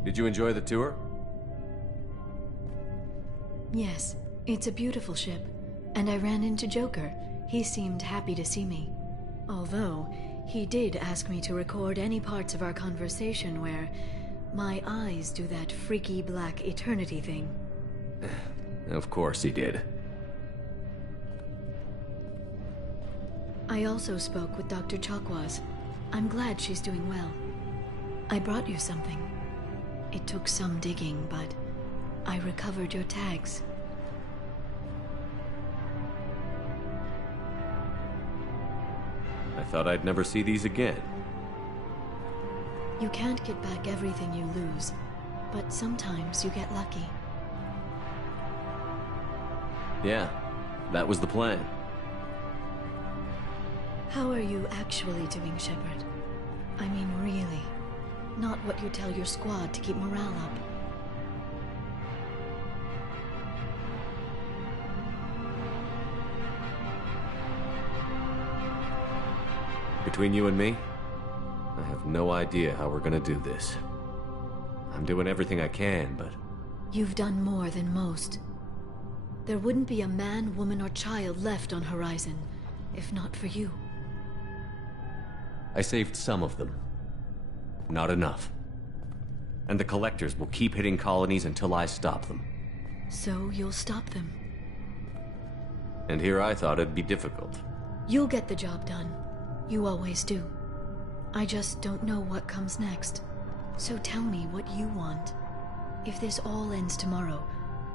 Did you enjoy the tour? Yes, it's a beautiful ship. And I ran into Joker. He seemed happy to see me. Although, He did ask me to record any parts of our conversation where my eyes do that freaky black eternity thing. Of course he did. I also spoke with Dr. Chakwas. I'm glad she's doing well. I brought you something. It took some digging, but I recovered your tags. I thought I'd never see these again. You can't get back everything you lose, but sometimes you get lucky. Yeah, that was the plan. How are you actually doing, Shepard? I mean, really. Not what you tell your squad to keep morale up. Between you and me, I have no idea how we're gonna do this. I'm doing everything I can, but... You've done more than most. There wouldn't be a man, woman, or child left on Horizon, if not for you. I saved some of them. Not enough. And the Collectors will keep hitting colonies until I stop them. So you'll stop them. And here I thought it'd be difficult. You'll get the job done. You always do. I just don't know what comes next. So tell me what you want. If this all ends tomorrow,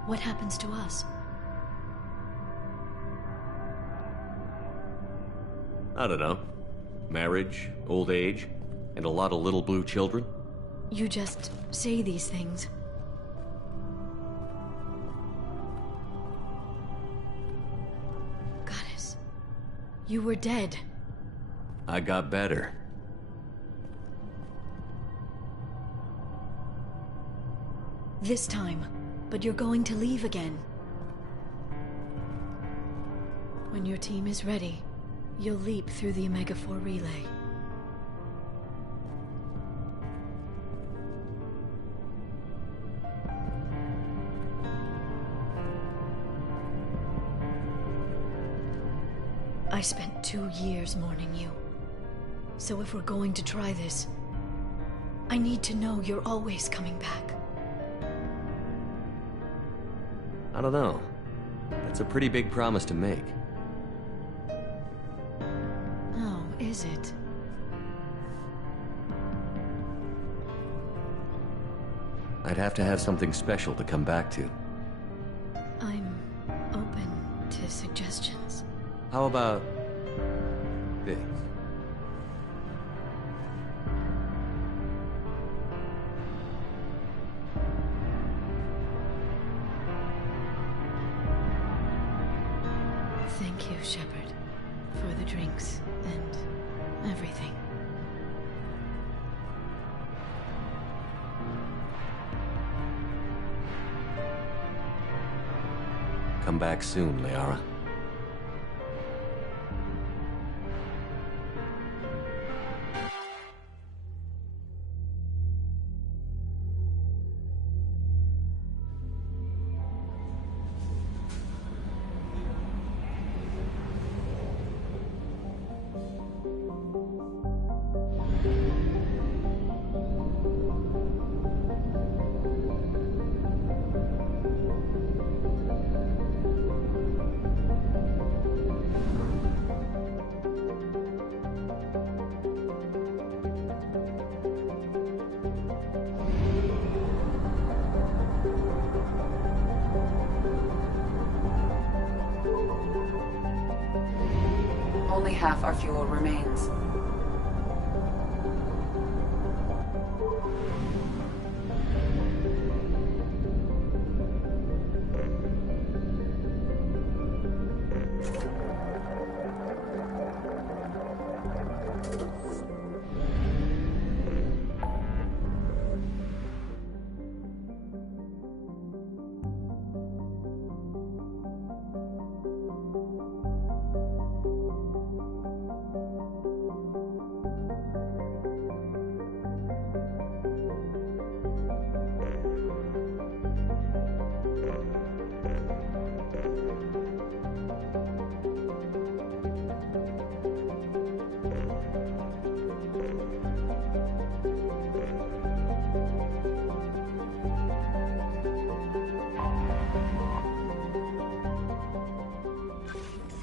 what happens to us? I don't know. Marriage, old age, and a lot of little blue children. You just say these things. Goddess, you were dead. I got better. This time, but you're going to leave again. When your team is ready, you'll leap through the Omega-4 relay. I spent 2 years mourning you. So if we're going to try this, I need to know you're always coming back. I don't know. That's a pretty big promise to make. Oh, is it? I'd have to have something special to come back to. I'm open to suggestions. How about this? Thank you, Shepard, for the drinks and everything. Come back soon, Liara. Only half our fuel remains.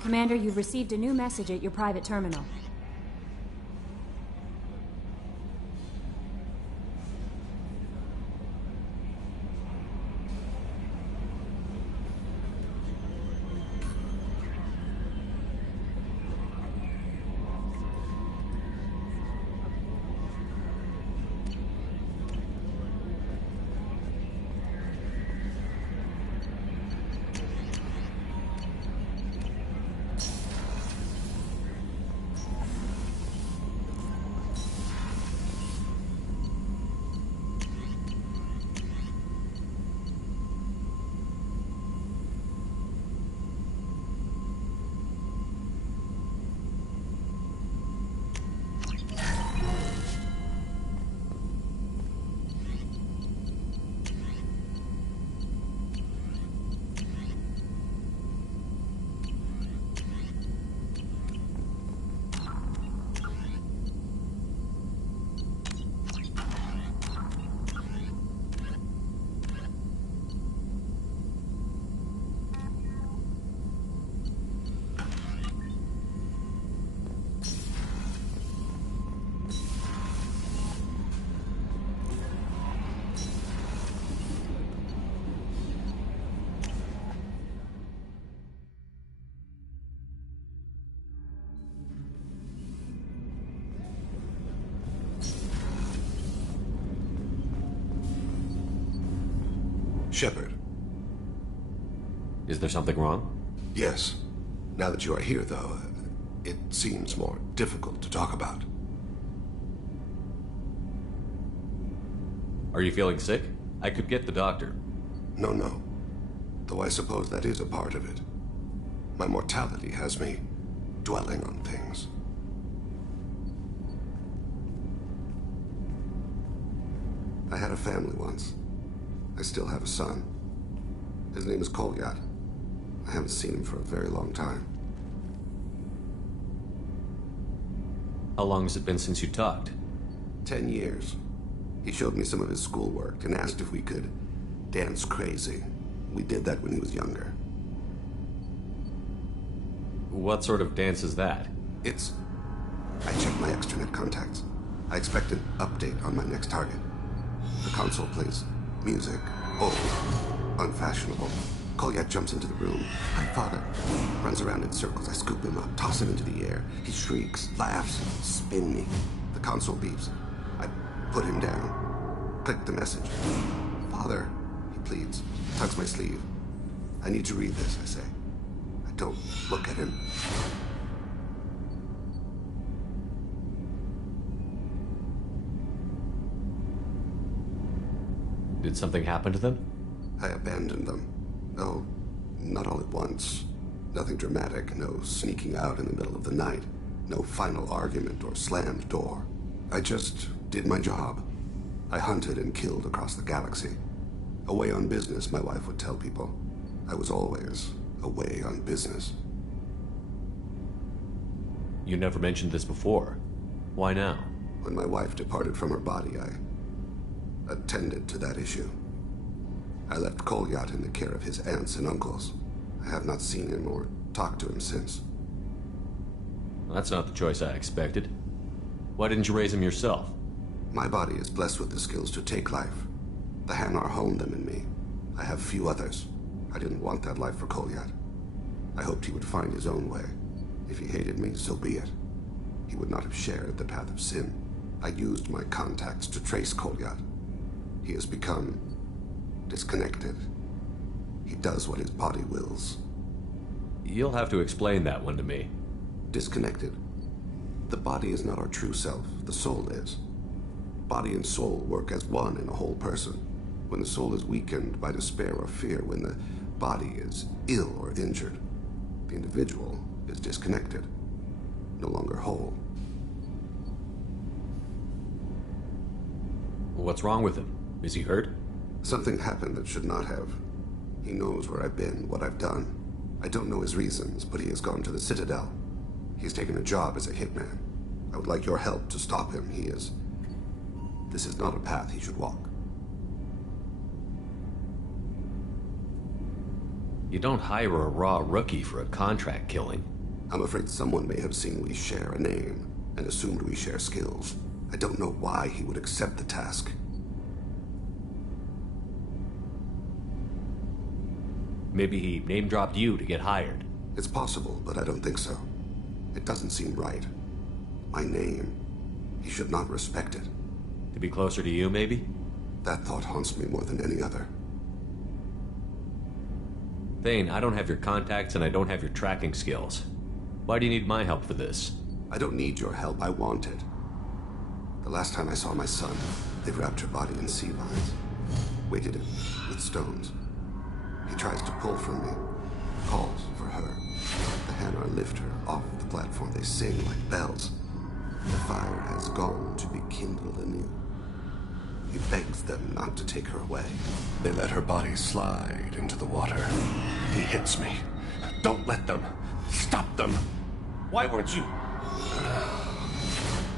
Commander, you've received a new message at your private terminal. Shepard. Is there something wrong? Yes. Now that you are here, though, it seems more difficult to talk about. Are you feeling sick? I could get the doctor. No. Though I suppose that is a part of it. My mortality has me dwelling on things. I had a family once. I still have a son. His name is Kolyat. I haven't seen him for a very long time. How long has it been since you talked? 10 years. He showed me some of his schoolwork and asked if we could dance crazy. We did that when he was younger. What sort of dance is that? I checked my extranet contacts. I expect an update on my next target. The console plays music. Old. Unfashionable. Kolyat jumps into the room. My father runs around in circles. I scoop him up, toss him into the air. He shrieks, laughs, spin me. The console beeps. I put him down. Click the message. Father, he pleads. Tugs my sleeve. I need to read this, I say. I don't look at him. Did something happen to them? I abandoned them. No, not all at once. Nothing dramatic, no sneaking out in the middle of the night, no final argument or slammed door. I just did my job. I hunted and killed across the galaxy. Away on business, my wife would tell people. I was always away on business. You never mentioned this before. Why now? When my wife departed from her body, I attended to that issue. I left Kolyat in the care of his aunts and uncles. I have not seen him or talked to him since. That's not the choice I expected. Why didn't you raise him yourself? My body is blessed with the skills to take life. The Hanar honed them in me. I have few others. I didn't want that life for Kolyat. I hoped he would find his own way. If he hated me, so be it. He would not have shared the path of sin. I used my contacts to trace Kolyat. He has become disconnected. He does what his body wills. You'll have to explain that one to me. Disconnected. The body is not our true self. The soul is. Body and soul work as one in a whole person. When the soul is weakened by despair or fear, when the body is ill or injured, the individual is disconnected, no longer whole. What's wrong with him? Is he hurt? Something happened that should not have. He knows where I've been, what I've done. I don't know his reasons, but he has gone to the Citadel. He's taken a job as a hitman. I would like your help to stop him. This is not a path he should walk. You don't hire a raw rookie for a contract killing. I'm afraid someone may have seen we share a name and assumed we share skills. I don't know why he would accept the task. Maybe he name-dropped you to get hired. It's possible, but I don't think so. It doesn't seem right. My name. He should not respect it. To be closer to you, maybe? That thought haunts me more than any other. Thane, I don't have your contacts and I don't have your tracking skills. Why do you need my help for this? I don't need your help. I want it. The last time I saw my son, they wrapped her body in sea vines, weighted it with stones. He tries to pull from me, calls for her. The Hanar lift her off the platform. They sing like bells. The fire has gone to be kindled anew. He begs them not to take her away. They let her body slide into the water. He hits me. Don't let them. Stop them. Why weren't you...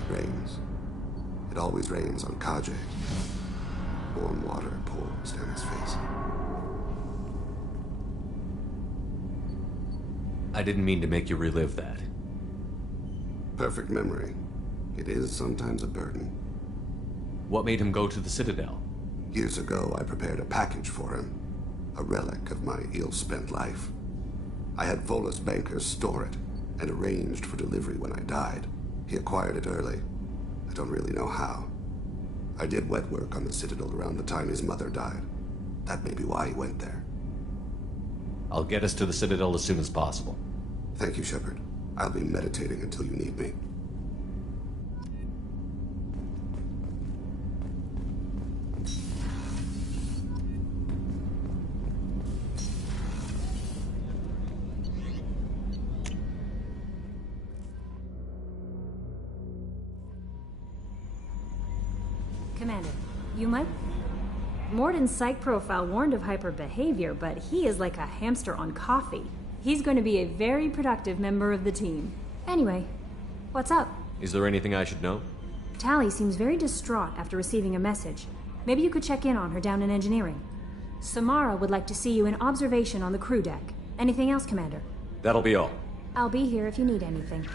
It rains. It always rains on Khajiit. Warm water pours down his face. I didn't mean to make you relive that. Perfect memory. It is sometimes a burden. What made him go to the Citadel? Years ago, I prepared a package for him. A relic of my ill-spent life. I had Volus bankers store it, and arranged for delivery when I died. He acquired it early. I don't really know how. I did wet work on the Citadel around the time his mother died. That may be why he went there. I'll get us to the Citadel as soon as possible. Thank you, Shepard. I'll be meditating until you need me. Commander, you might... Morden's psych profile warned of hyper behavior, but he is like a hamster on coffee. He's going to be a very productive member of the team. Anyway, what's up? Is there anything I should know? Tali seems very distraught after receiving a message. Maybe you could check in on her down in engineering. Samara would like to see you in observation on the crew deck. Anything else, Commander? That'll be all. I'll be here if you need anything.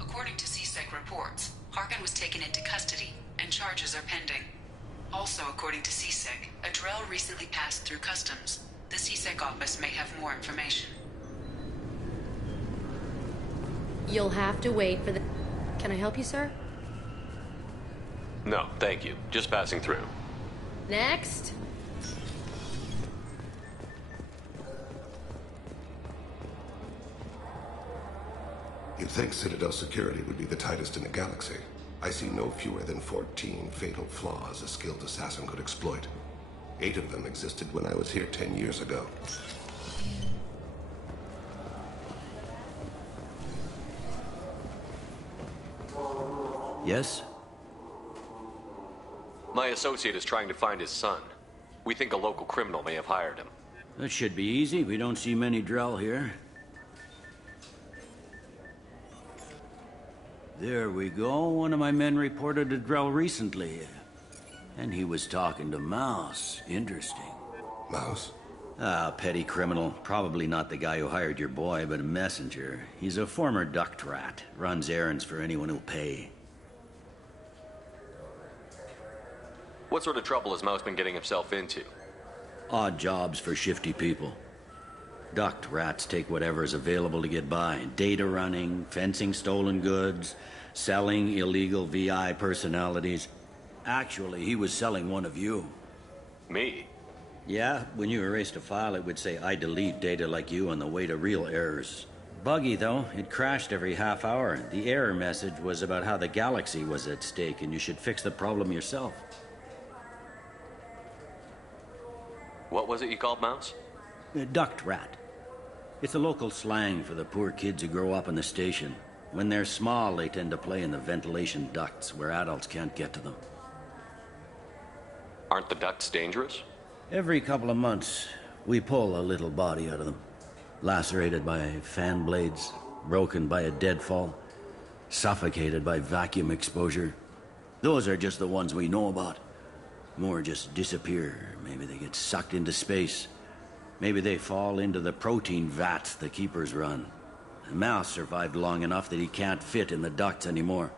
According to CSEC reports, Harkin was taken into custody, and charges are pending. Also, according to CSEC, a Drell recently passed through customs. The CSEC office may have more information. You'll have to wait for the... Can I help you, sir? No, thank you. Just passing through. Next. You'd think Citadel security would be the tightest in the galaxy. I see no fewer than 14 fatal flaws a skilled assassin could exploit. 8 of them existed when I was here 10 years ago. Yes? My associate is trying to find his son. We think a local criminal may have hired him. That should be easy. We don't see many Drell here. There we go. One of my men reported a Drell recently. And he was talking to Mouse. Interesting. Mouse? Ah, petty criminal. Probably not the guy who hired your boy, but a messenger. He's a former duct rat. Runs errands for anyone who'll pay. What sort of trouble has Mouse been getting himself into? Odd jobs for shifty people. Duct rats take whatever is available to get by. Data running, fencing stolen goods, selling illegal VI personalities. Actually, he was selling one of you. Me? Yeah, when you erased a file, it would say, I delete data like you on the way to real errors. Buggy, though. It crashed every half hour. The error message was about how the galaxy was at stake, and you should fix the problem yourself. What was it you called Mouse? Duct rat. It's a local slang for the poor kids who grow up in the station. When they're small, they tend to play in the ventilation ducts where adults can't get to them. Aren't the ducts dangerous? Every couple of months, we pull a little body out of them. Lacerated by fan blades, broken by a deadfall, suffocated by vacuum exposure. Those are just the ones we know about. More just disappear. Maybe they get sucked into space. Maybe they fall into the protein vats the keepers run. Mouse survived long enough that he can't fit in the ducts anymore.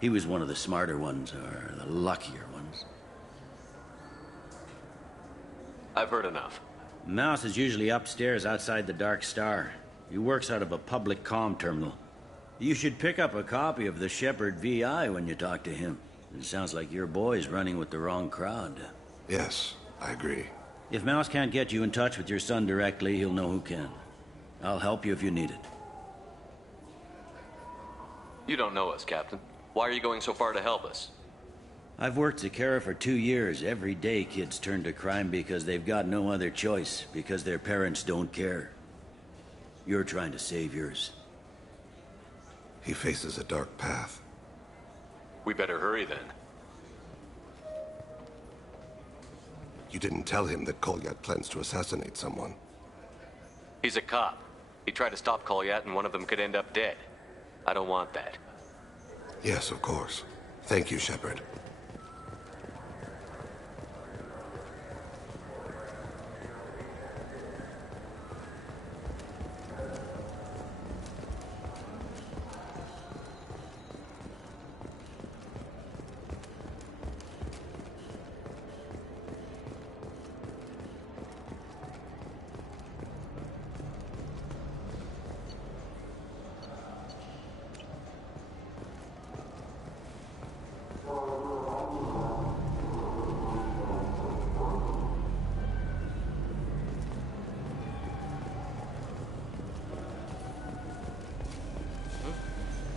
He was one of the smarter ones, or the luckier ones. I've heard enough. Mouse is usually upstairs outside the Dark Star. He works out of a public comm terminal. You should pick up a copy of the Shepard VI when you talk to him. It sounds like your boy's running with the wrong crowd. Yes, I agree. If Mouse can't get you in touch with your son directly, he'll know who can. I'll help you if you need it. You don't know us, Captain. Why are you going so far to help us? I've worked Zakera for 2 years. Every day kids turn to crime because they've got no other choice, because their parents don't care. You're trying to save yours. He faces a dark path. We better hurry then. You didn't tell him that Kolyat plans to assassinate someone. He's a cop. He tried to stop Kolyat and one of them could end up dead. I don't want that. Yes, of course. Thank you, Shepard.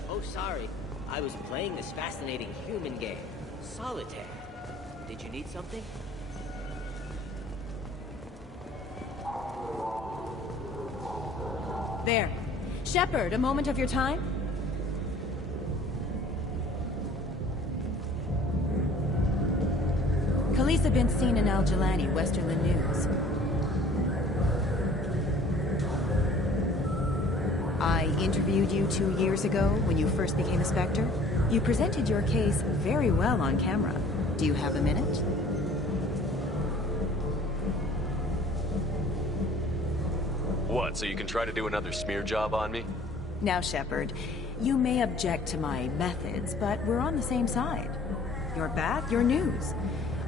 Oh, sorry. I was playing this fascinating human game, Solitaire. Did you need something? There. Shepard, a moment of your time? Khaleesa bint Sinan al-Jilani, Westerland News. I interviewed you 2 years ago when you first became a Spectre. You presented your case very well on camera. Do you have a minute? What, so you can try to do another smear job on me? Now, Shepard, you may object to my methods, but we're on the same side. Your back, your news.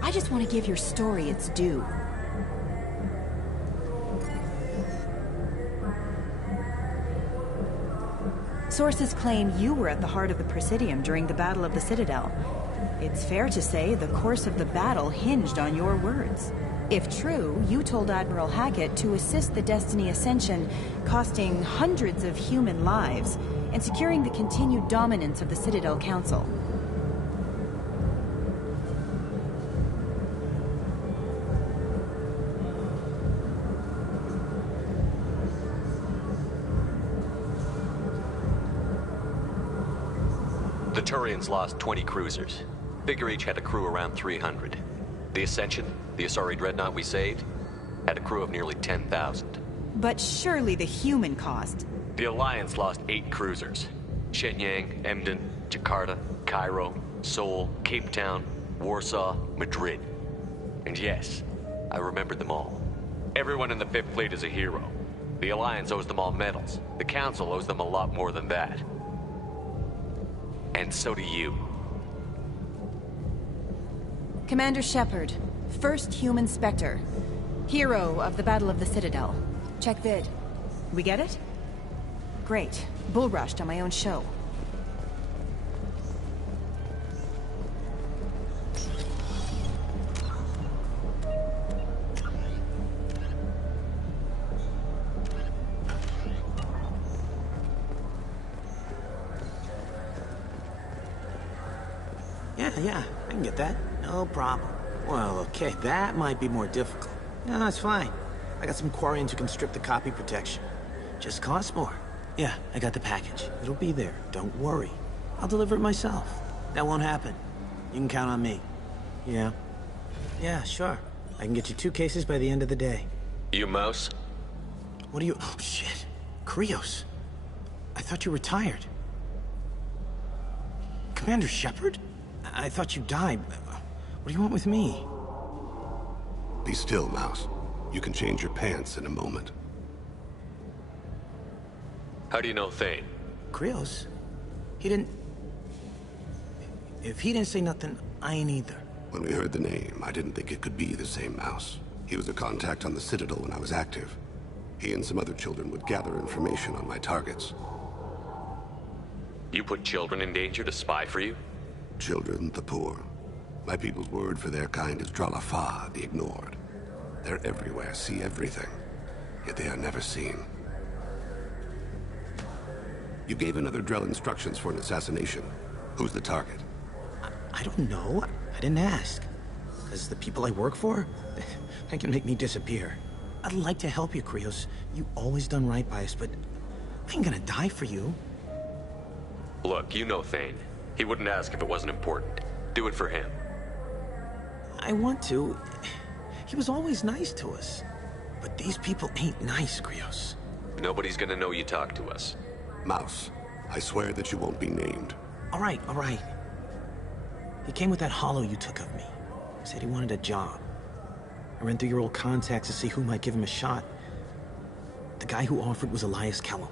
I just want to give your story its due. Sources claim you were at the heart of the Presidium during the Battle of the Citadel. It's fair to say the course of the battle hinged on your words. If true, you told Admiral Hackett to assist the Destiny Ascension, costing hundreds of human lives, and securing the continued dominance of the Citadel Council. The Turians lost 20 cruisers. Figure each had a crew around 300. The Ascension, the Asari dreadnought we saved, had a crew of nearly 10,000. But surely the human cost. The Alliance lost 8 cruisers. Shenyang, Emden, Jakarta, Cairo, Seoul, Cape Town, Warsaw, Madrid. And yes, I remembered them all. Everyone in the Fifth Fleet is a hero. The Alliance owes them all medals. The Council owes them a lot more than that. And so do you. Commander Shepard, first human Spectre. Hero of the Battle of the Citadel. Check vid. We get it? Great. Bull rushed on my own show. Yeah, I can get that. No problem. Well, okay, that might be more difficult. No, it's fine. I got some Quarians who can strip the copy protection. Just costs more. Yeah, I got the package. It'll be there. Don't worry. I'll deliver it myself. That won't happen. You can count on me. Yeah? Yeah, sure. I can get you 2 cases by the end of the day. You Mouse? What are you... Oh, shit. Krios. I thought you retired. Commander Shepard? I thought you died. What do you want with me? Be still, Mouse. You can change your pants in a moment. How do you know Thane? Krios? He didn't... If he didn't say nothing, I ain't either. When we heard the name, I didn't think it could be the same Mouse. He was a contact on the Citadel when I was active. He and some other children would gather information on my targets. You put children in danger to spy for you? Children, the poor. My people's word for their kind is Dralafa, the ignored. They're everywhere, see everything, yet they are never seen. You gave another Drell instructions for an assassination. Who's the target? I don't know. I didn't ask. Because the people I work for, they can make me disappear. I'd like to help you, Krios. You always done right by us, but I ain't gonna die for you. Look, you know Thane. He wouldn't ask if it wasn't important. Do it for him. I want to. He was always nice to us. But these people ain't nice, Krios. Nobody's gonna know you talked to us. Mouse, I swear that you won't be named. All right. He came with that hollow you took of me. Said he wanted a job. I ran through your old contacts to see who might give him a shot. The guy who offered was Elias Kellum.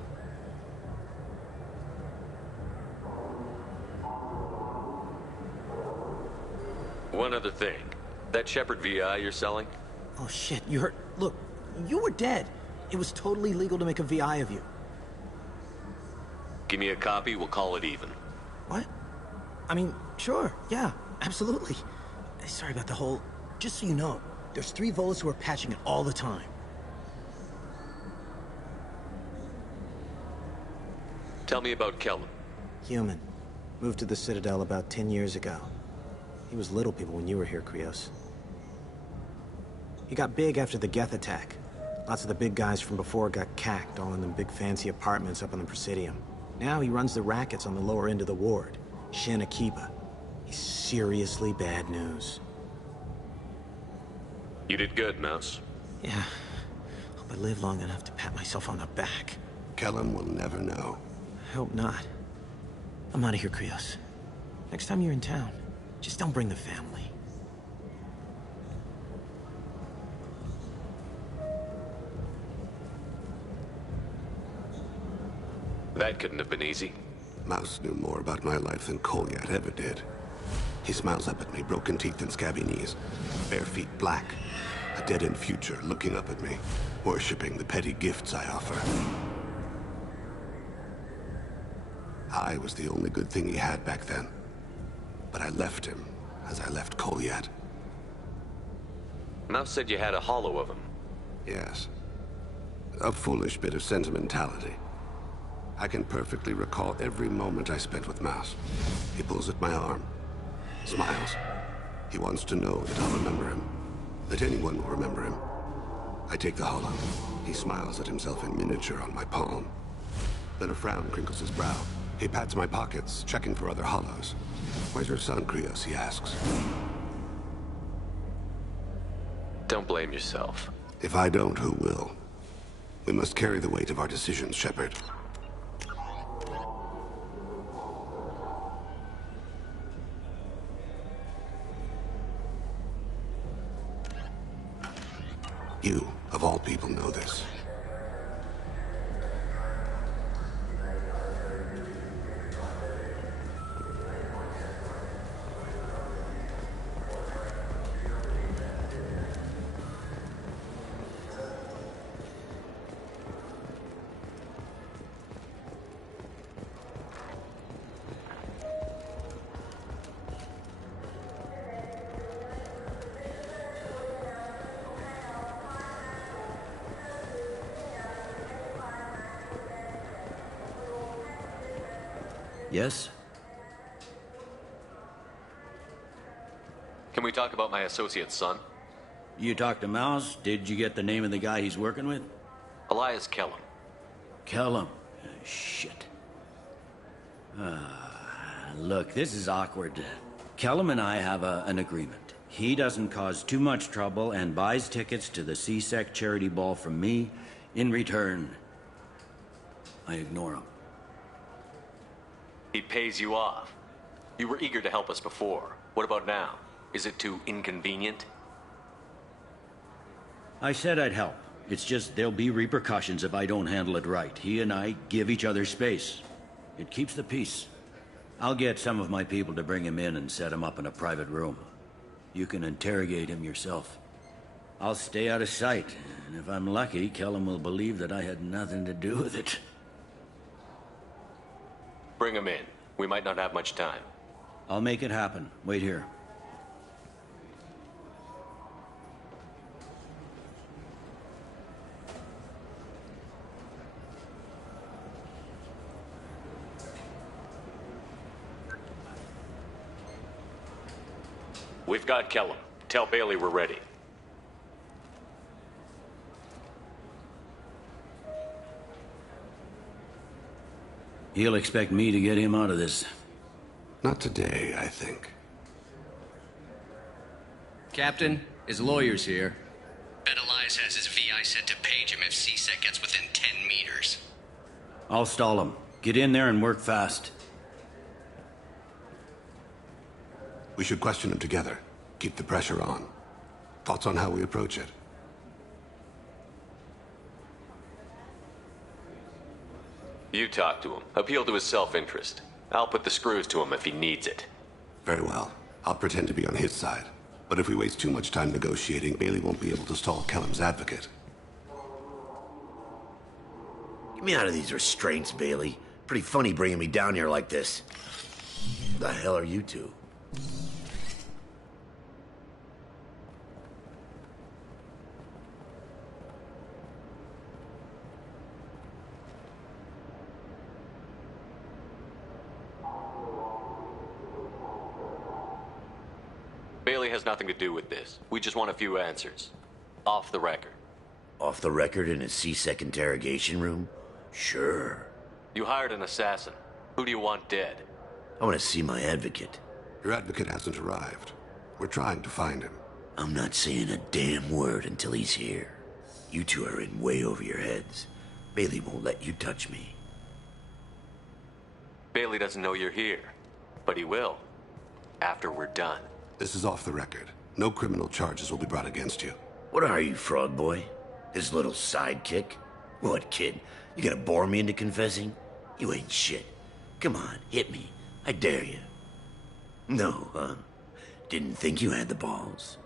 One other thing. That Shepard VI you're selling? Oh shit, you heard... Look, you were dead. It was totally legal to make a VI of you. Give me a copy, we'll call it even. What? I mean, sure, yeah, absolutely. Sorry about the whole... Just so you know, there's 3 Volus who are patching it all the time. Tell me about Kellum. Human. Moved to the Citadel about 10 years ago. He was little people when you were here, Krios. He got big after the Geth attack. Lots of the big guys from before got cacked, all in them big fancy apartments up on the Presidium. Now he runs the rackets on the lower end of the ward, Shin Akiba. He's seriously bad news. You did good, Mouse. Yeah. Hope I live long enough to pat myself on the back. Kellum will never know. I hope not. I'm out of here, Krios. Next time you're in town, just don't bring the family. That couldn't have been easy. Mouse knew more about my life than Kolyat ever did. He smiles up at me, broken teeth and scabby knees. Bare feet black. A dead-end future looking up at me, worshipping the petty gifts I offer. I was the only good thing he had back then. But I left him, as I left Kolyat. Mouse said you had a hollow of him. Yes. A foolish bit of sentimentality. I can perfectly recall every moment I spent with Mouse. He pulls at my arm, smiles. He wants to know that I'll remember him, that anyone will remember him. I take the hollow. He smiles at himself in miniature on my palm. Then a frown crinkles his brow. He pats my pockets, checking for other hollows. Where's your son, Krios, he asks. Don't blame yourself. If I don't, who will? We must carry the weight of our decisions, Shepard. You, of all people know this. Yes? Can we talk about my associate's son? You talked to Mouse? Did you get the name of the guy he's working with? Elias Kellum. Kellum? Shit. Look, this is awkward. Kellum and I have an agreement. He doesn't cause too much trouble and buys tickets to the C-Sec charity ball from me. In return, I ignore him. He pays you off. You were eager to help us before. What about now? Is it too inconvenient? I said I'd help. It's just there'll be repercussions if I don't handle it right. He and I give each other space. It keeps the peace. I'll get some of my people to bring him in and set him up in a private room. You can interrogate him yourself. I'll stay out of sight, and if I'm lucky, Kellum will believe that I had nothing to do with it. Bring him in. We might not have much time. I'll make it happen. Wait here. We've got Kellum. Tell Bailey we're ready. He'll expect me to get him out of this. Not today, I think. Captain, his lawyer's here. Bet Elias has his VI set to page him if C-Sec gets within 10 meters. I'll stall him. Get in there and work fast. We should question him together. Keep the pressure on. Thoughts on how we approach it? You talk to him. Appeal to his self-interest. I'll put the screws to him if he needs it. Very well. I'll pretend to be on his side. But if we waste too much time negotiating, Bailey won't be able to stall Kellum's advocate. Get me out of these restraints, Bailey. Pretty funny bringing me down here like this. The hell are you two? Bailey has nothing to do with this. We just want a few answers. Off the record. Off the record in a C-Sec interrogation room? Sure. You hired an assassin. Who do you want dead? I want to see my advocate. Your advocate hasn't arrived. We're trying to find him. I'm not saying a damn word until he's here. You two are in way over your heads. Bailey won't let you touch me. Bailey doesn't know you're here. But he will. After we're done. This is off the record. No criminal charges will be brought against you. What are you, Frog Boy? His little sidekick? What, kid? You gonna bore me into confessing? You ain't shit. Come on, hit me. I dare you. No, huh? Didn't think you had the balls.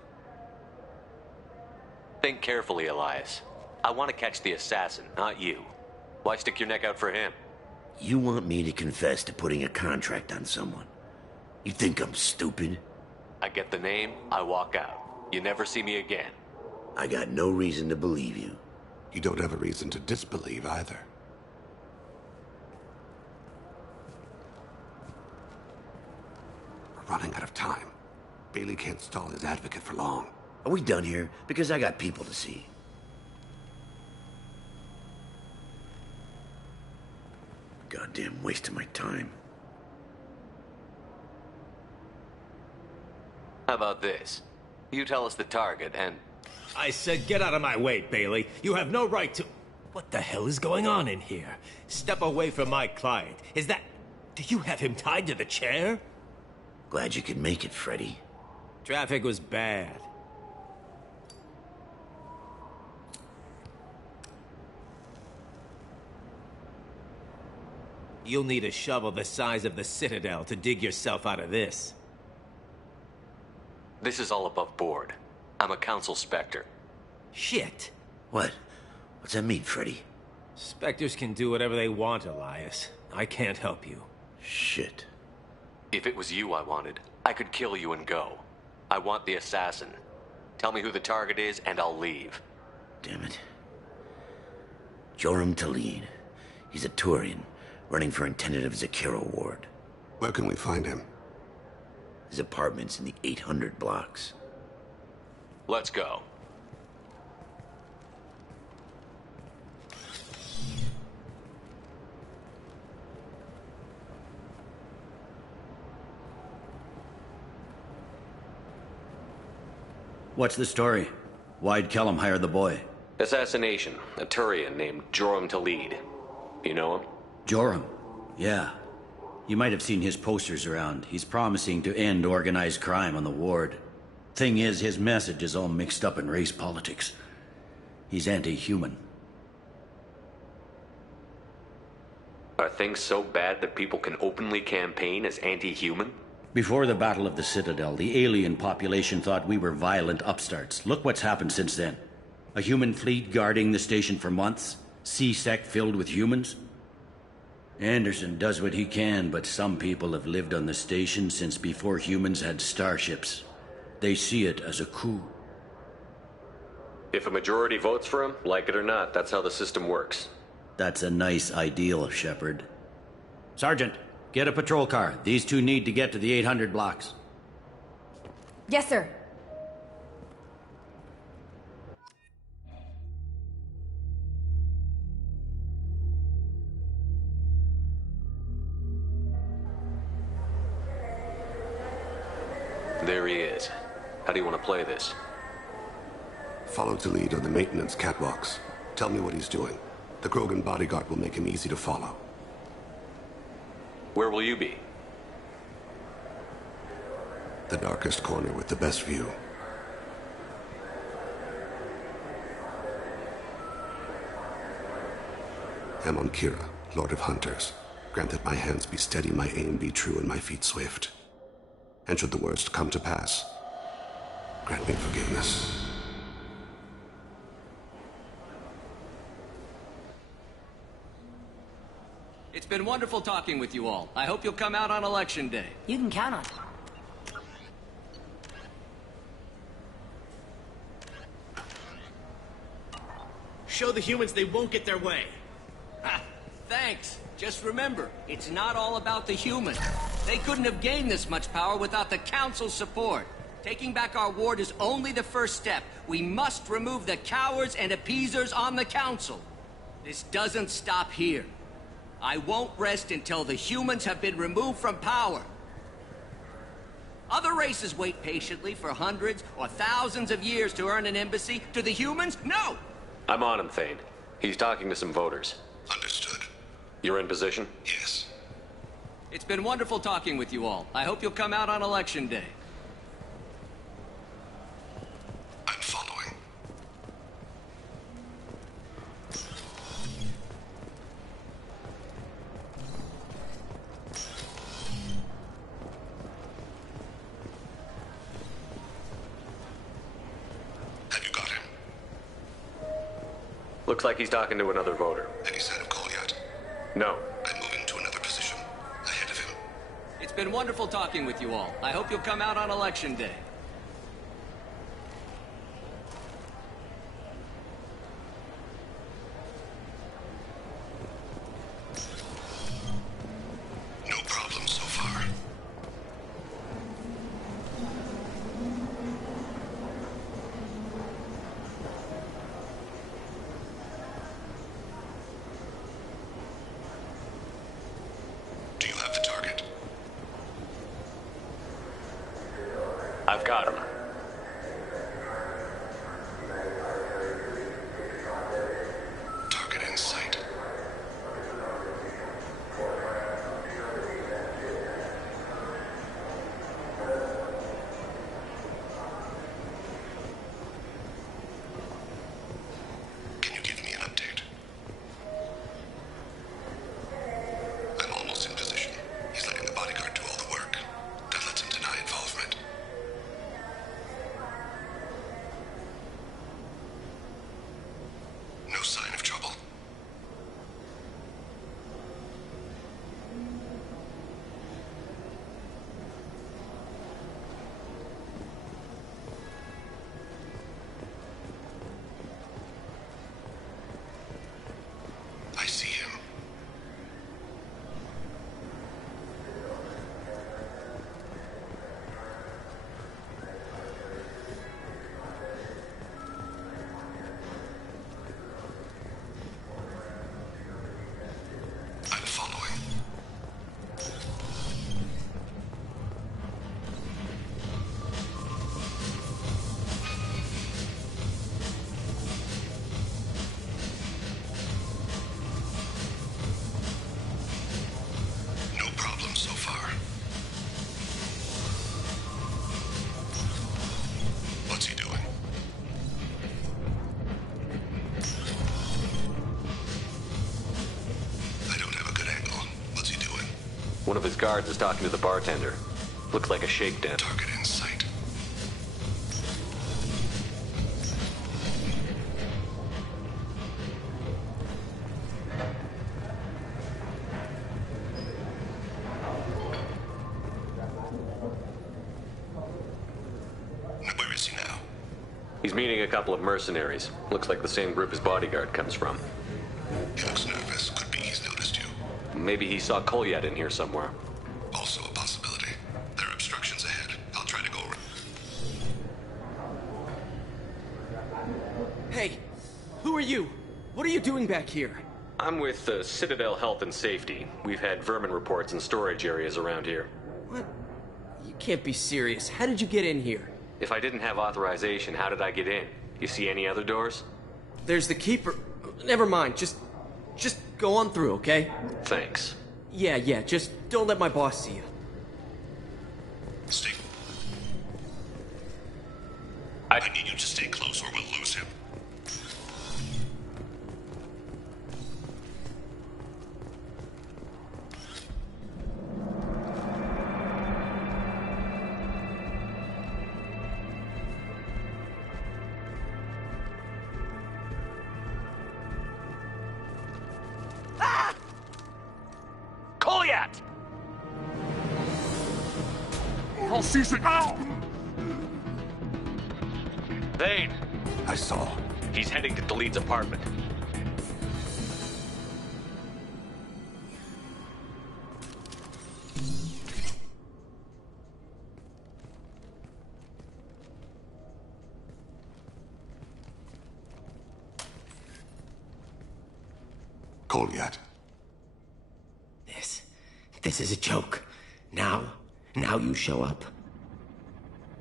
Think carefully, Elias. I want to catch the assassin, not you. Why stick your neck out for him? You want me to confess to putting a contract on someone? You think I'm stupid? I get the name, I walk out. You never see me again. I got no reason to believe you. You don't have a reason to disbelieve either. We're running out of time. Bailey can't stall his advocate for long. Are we done here? Because I got people to see. Goddamn waste of my time. How about this? You tell us the target and... I said get out of my way, Bailey. You have no right to... What the hell is going on in here? Step away from my client. Is that... Do you have him tied to the chair? Glad you could make it, Freddy. Traffic was bad. You'll need a shovel the size of the Citadel to dig yourself out of this. This is all above board. I'm a Council Spectre. Shit. What? What's that mean, Freddy? Spectres can do whatever they want, Elias. I can't help you. Shit. If it was you I wanted, I could kill you and go. I want the assassin. Tell me who the target is, and I'll leave. Damn it. Joram Talene. He's a Turian, running for intendant of Zakero Ward. Where can we find him? His apartment's in the 800 blocks. Let's go. What's the story? Why'd Kellum hire the boy? Assassination. A Turian named Joram Talene. You know him? Joram? Yeah. You might have seen his posters around. He's promising to end organized crime on the ward. Thing is, his message is all mixed up in race politics. He's anti-human. Are things so bad that people can openly campaign as anti-human? Before the Battle of the Citadel, the alien population thought we were violent upstarts. Look what's happened since then. A human fleet guarding the station for months. C-Sec filled with humans. Anderson does what he can, but some people have lived on the station since before humans had starships. They see it as a coup. If a majority votes for him, like it or not, that's how the system works. That's a nice ideal, Shepard. Sergeant, get a patrol car. These two need to get to the 800 blocks. Yes, sir. There he is. How do you want to play this? Follow Talene on the maintenance catwalks. Tell me what he's doing. The Krogan bodyguard will make him easy to follow. Where will you be? The darkest corner with the best view. Amon Kira, Lord of Hunters. Grant that my hands be steady, my aim be true, and my feet swift. And should the worst come to pass, grant me forgiveness. It's been wonderful talking with you all. I hope you'll come out on Election Day. You can count on it. Show the humans they won't get their way. Ha! Thanks. Just remember, it's not all about the humans. They couldn't have gained this much power without the Council's support. Taking back our ward is only the first step. We must remove the cowards and appeasers on the Council. This doesn't stop here. I won't rest until the humans have been removed from power. Other races wait patiently for hundreds or thousands of years to earn an embassy. To the humans, no! I'm on him, Thane. He's talking to some voters. Understood. You're in position? Yes. It's been wonderful talking with you all. I hope you'll come out on Election Day. I'm following. Have you got him? Looks like he's talking to another voter. Any sign of Kolyat? No. I'm moving to another position. Ahead of him. It's been wonderful talking with you all. I hope you'll come out on Election Day. No problem so far. Do you have the target? I've got him. Target in sight. Can you give me an update? I'm One of his guards is talking to the bartender. Looks like a shakedown. Target in sight. Where is he now? He's meeting a couple of mercenaries. Looks like the same group his bodyguard comes from. He looks nervous. Could be he's noticed you. Maybe he saw Kolyat in here somewhere. Also a possibility. There are obstructions ahead. I'll try to go around. Hey, who are you? What are you doing back here? I'm with Citadel Health and Safety. We've had vermin reports in storage areas around here. What? You can't be serious. How did you get in here? If I didn't have authorization, how did I get in? You see any other doors? There's the keeper. Never mind. Just go on through, okay? Thanks. Yeah, just don't let my boss see you. Stay. I need you to stay close or we'll lose him. Kolyat! Oh, C6! Ow! Thane! I saw. He's heading to Daleed's apartment. Kolyat. This is a joke. Now you show up.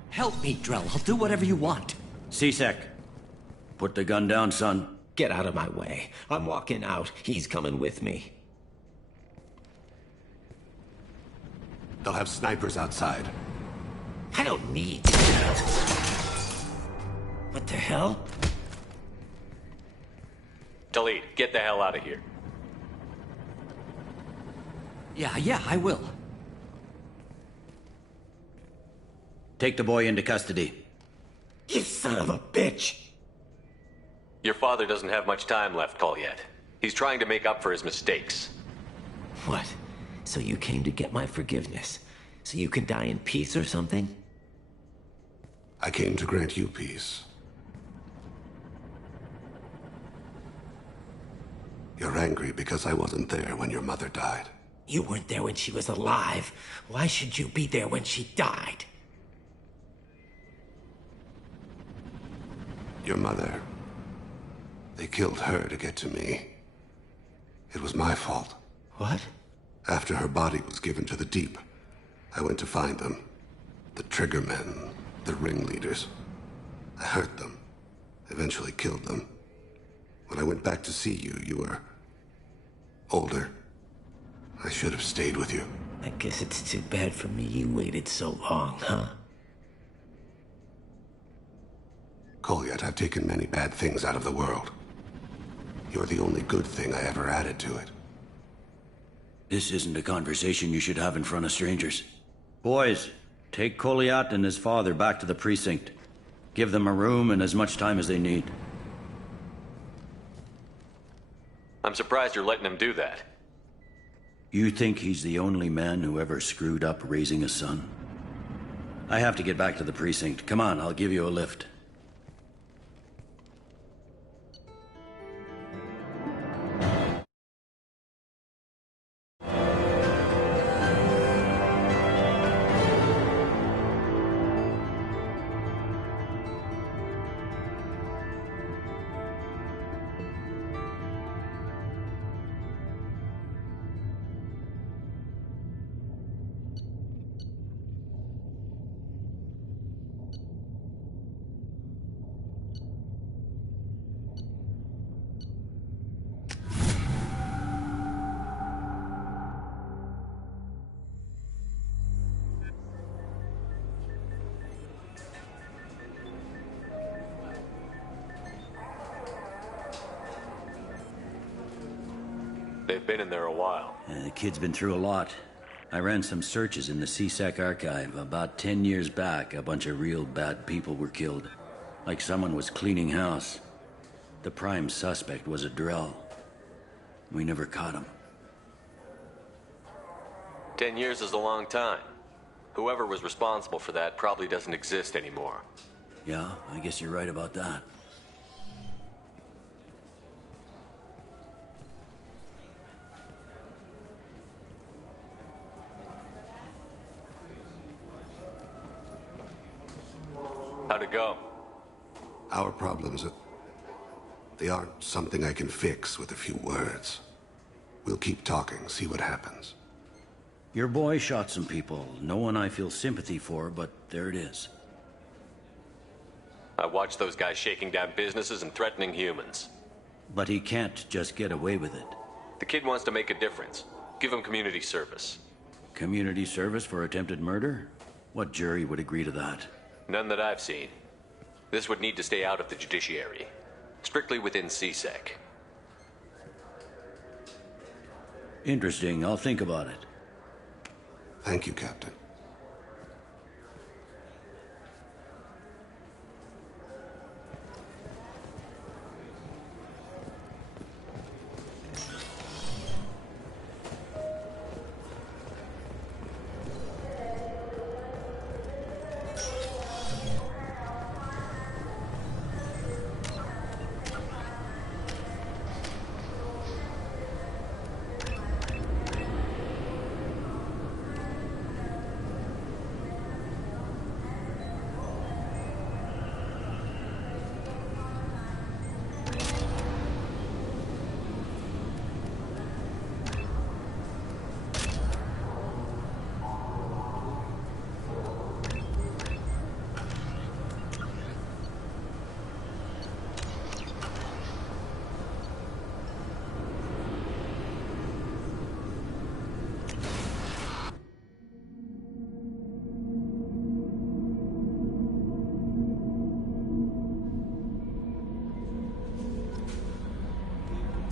Help me, Drell. I'll do whatever you want. C-Sec, put the gun down, son. Get out of my way. I'm walking out. He's coming with me. They'll have snipers outside. I don't need... What the hell? Daleed, get the hell out of here. Yeah, I will. Take the boy into custody. You son of a bitch! Your father doesn't have much time left, Kolyat. He's trying to make up for his mistakes. What? So you came to get my forgiveness? So you can die in peace or something? I came to grant you peace. You're angry because I wasn't there when your mother died. You weren't there when she was alive. Why should you be there when she died? Your mother. They killed her to get to me. It was my fault. What? After her body was given to the Deep, I went to find them. The Triggermen, the ringleaders. I hurt them. Eventually killed them. When I went back to see you, you were... older. I should have stayed with you. I guess it's too bad for me you waited so long, huh? Kolyat, I've taken many bad things out of the world. You're the only good thing I ever added to it. This isn't a conversation you should have in front of strangers. Boys, take Kolyat and his father back to the precinct. Give them a room and as much time as they need. I'm surprised you're letting him do that. You think he's the only man who ever screwed up raising a son? I have to get back to the precinct. Come on, I'll give you a lift. They've been in there a while. The kid's been through a lot. I ran some searches in the CSEC archive. About 10 years back, a bunch of real bad people were killed. Like someone was cleaning house. The prime suspect was a Drell. We never caught him. 10 years is a long time. Whoever was responsible for that probably doesn't exist anymore. Yeah, I guess you're right about that. How'd it go? Our problems, they aren't something I can fix with a few words. We'll keep talking, see what happens. Your boy shot some people. No one I feel sympathy for, but there it is. I watched those guys shaking down businesses and threatening humans. But he can't just get away with it. The kid wants to make a difference. Give him community service. Community service for attempted murder? What jury would agree to that? None that I've seen. This would need to stay out of the judiciary. Strictly within CSEC. Interesting. I'll think about it. Thank you, Captain.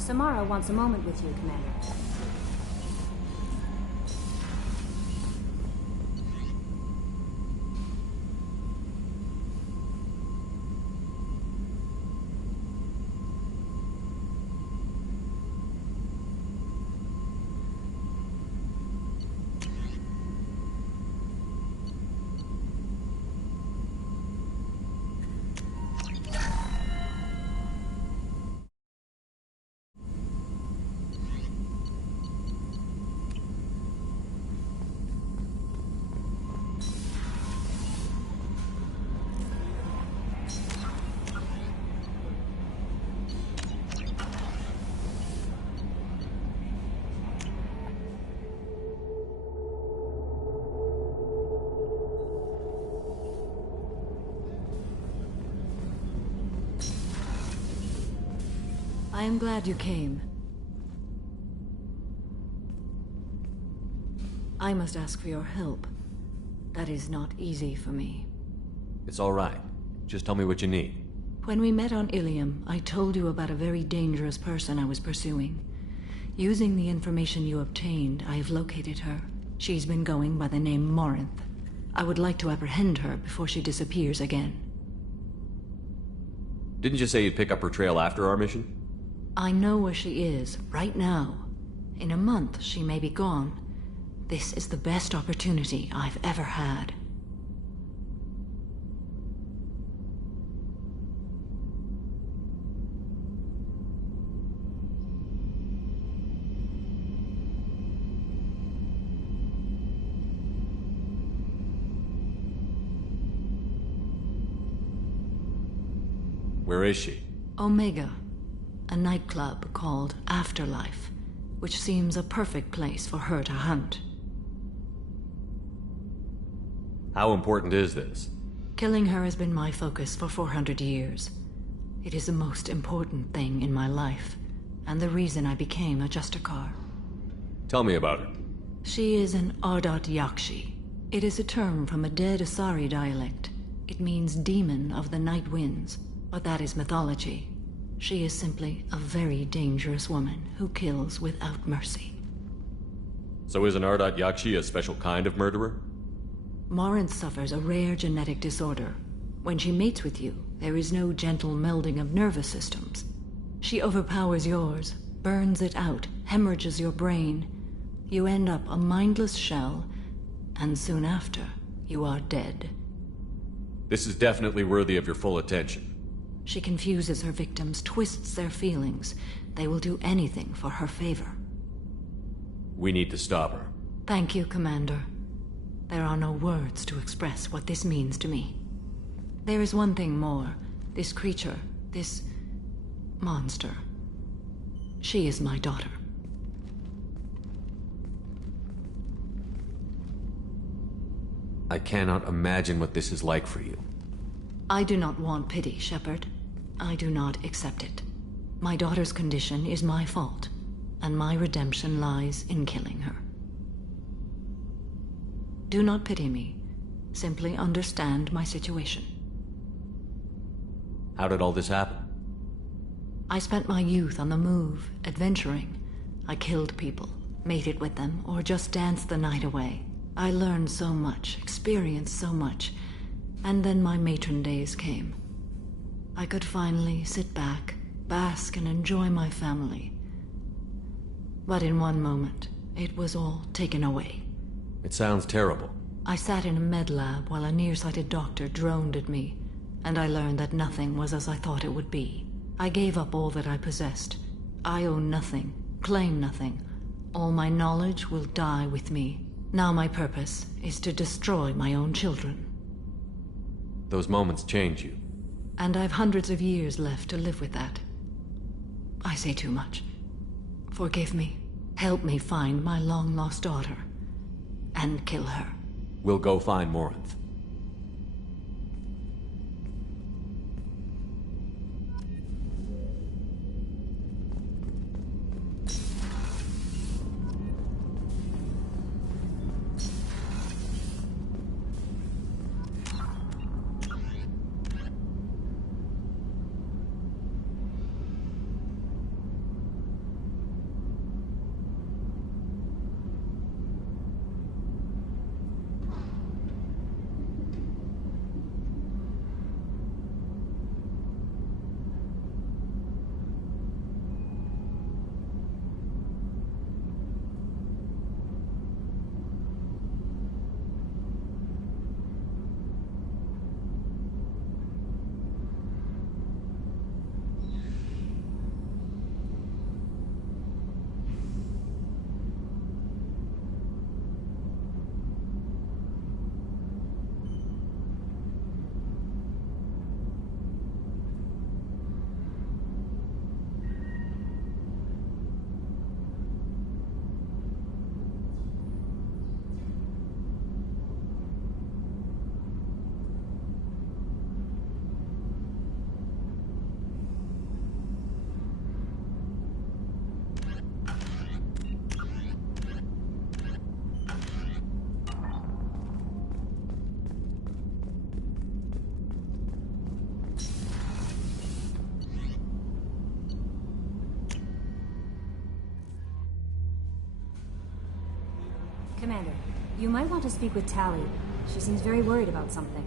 Samara wants a moment with you, Commander. I am glad you came. I must ask for your help. That is not easy for me. It's all right. Just tell me what you need. When we met on Ilium, I told you about a very dangerous person I was pursuing. Using the information you obtained, I have located her. She's been going by the name Morinth. I would like to apprehend her before she disappears again. Didn't you say you'd pick up her trail after our mission? I know where she is, right now. In a month, she may be gone. This is the best opportunity I've ever had. Where is she? Omega. A nightclub called Afterlife, which seems a perfect place for her to hunt. How important is this? Killing her has been my focus for 400 years. It is the most important thing in my life, and the reason I became a Justicar. Tell me about her. She is an Ardat Yakshi. It is a term from a dead Asari dialect. It means demon of the night winds, but that is mythology. She is simply a very dangerous woman who kills without mercy. So isn't Ardat Yakshi a special kind of murderer? Morinth suffers a rare genetic disorder. When she mates with you, there is no gentle melding of nervous systems. She overpowers yours, burns it out, hemorrhages your brain. You end up a mindless shell, and soon after, you are dead. This is definitely worthy of your full attention. She confuses her victims, twists their feelings. They will do anything for her favor. We need to stop her. Thank you, Commander. There are no words to express what this means to me. There is one thing more. This creature, this monster. She is my daughter. I cannot imagine what this is like for you. I do not want pity, Shepard. I do not accept it. My daughter's condition is my fault, and my redemption lies in killing her. Do not pity me. Simply understand my situation. How did all this happen? I spent my youth on the move, adventuring. I killed people, mated with them, or just danced the night away. I learned so much, experienced so much, and then my matron days came. I could finally sit back, bask, and enjoy my family. But in one moment, it was all taken away. It sounds terrible. I sat in a med lab while a nearsighted doctor droned at me, and I learned that nothing was as I thought it would be. I gave up all that I possessed. I own nothing, claim nothing. All my knowledge will die with me. Now my purpose is to destroy my own children. Those moments change you. And I've hundreds of years left to live with that. I say too much. Forgive me. Help me find my long-lost daughter. And kill her. We'll go find Morinth. Commander, you might want to speak with Tali. She seems very worried about something.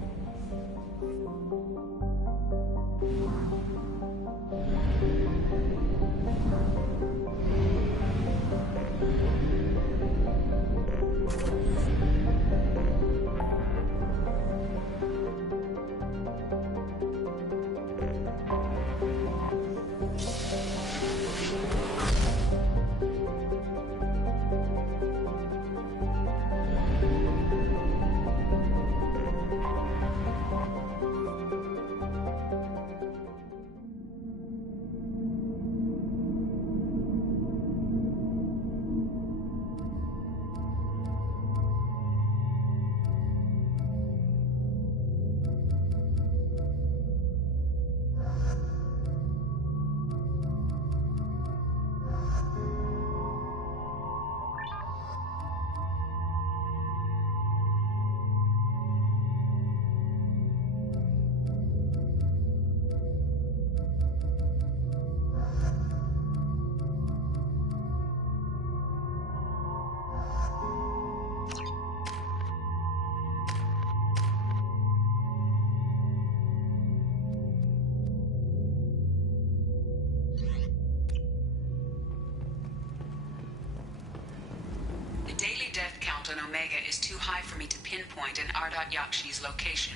Omega is too high for me to pinpoint an Ardat Yakshi's location.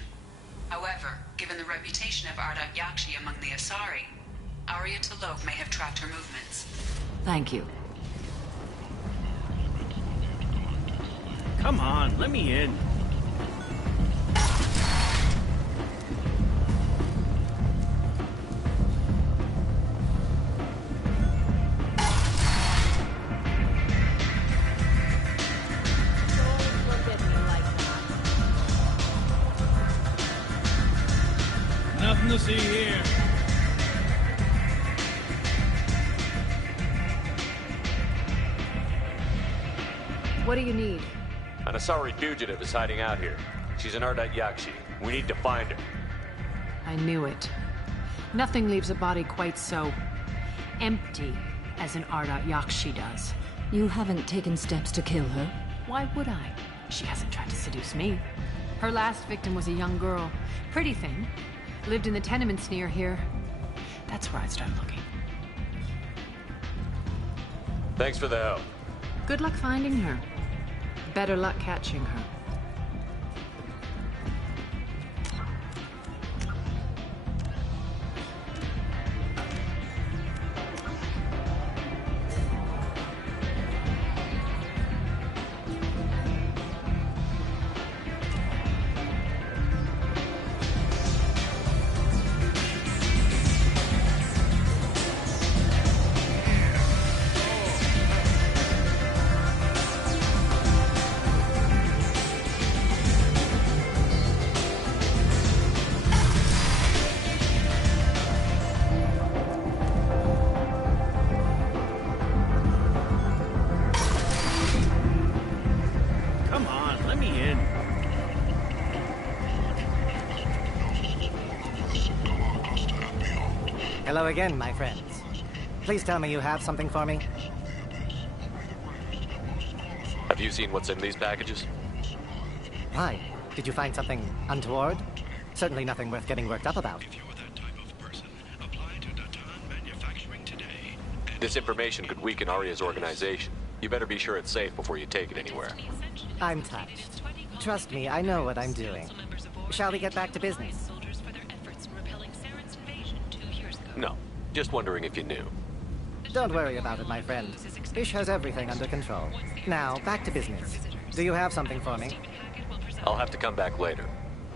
However, given the reputation of Ardat Yakshi among the Asari, Arya T'Loak may have tracked her movements. Thank you. Come on, let me in. Nothing to see here. What do you need? An Asari fugitive is hiding out here. She's an Ardat Yakshi. We need to find her. I knew it. Nothing leaves a body quite so empty as an Ardat Yakshi does. You haven't taken steps to kill her? Why would I? She hasn't tried to seduce me. Her last victim was a young girl. Pretty thing. Lived in the tenements near here. That's where I'd start looking. Thanks for the help. Good luck finding her. Better luck catching her. Hello again, my friends. Please tell me you have something for me. Have you seen what's in these packages? Why? Did you find something untoward? Certainly nothing worth getting worked up about. This information could weaken Arya's organization. You better be sure it's safe before you take it anywhere. I'm touched. Trust me, I know what I'm doing. Shall we get back to business? No, just wondering if you knew. Don't worry about it, my friend. Ish has everything under control. Now, back to business. Do you have something for me? I'll have to come back later.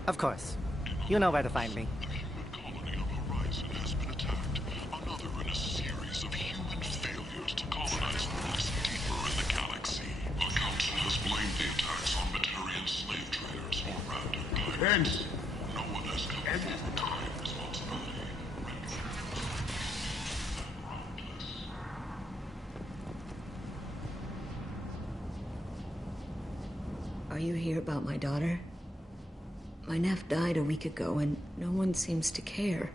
Of course. You know where to find me. Hence, no one has come forward to claim responsibility. Are you here about my daughter? My nephew died a week ago and no one seems to care.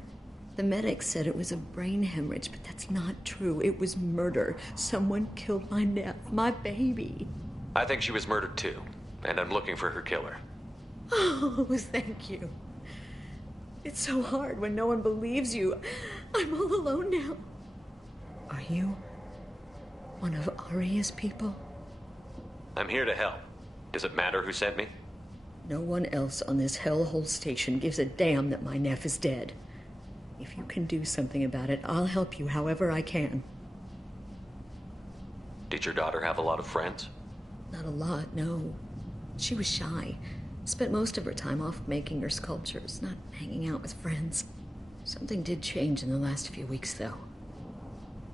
The medics said it was a brain hemorrhage, but that's not true. It was murder. Someone killed my nephew, my baby. I think she was murdered too, and I'm looking for her killer. Oh, thank you. It's so hard when no one believes you. I'm all alone now. Are you one of Arya's people? I'm here to help. Does it matter who sent me? No one else on this hellhole station gives a damn that my nephew is dead. If you can do something about it, I'll help you however I can. Did your daughter have a lot of friends? Not a lot, no. She was shy. Spent most of her time off making her sculptures, not hanging out with friends. Something did change in the last few weeks, though.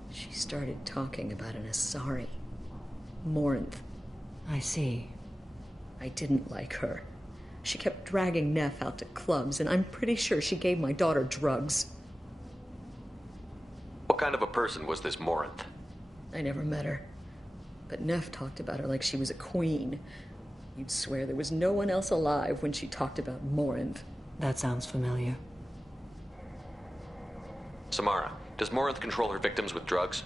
She started talking about an Asari. Morinth. I see. I didn't like her. She kept dragging Neff out to clubs, and I'm pretty sure she gave my daughter drugs. What kind of a person was this Morinth? I never met her. But Neff talked about her like she was a queen. You'd swear there was no one else alive when she talked about Morinth. That sounds familiar. Samara, does Morinth control her victims with drugs?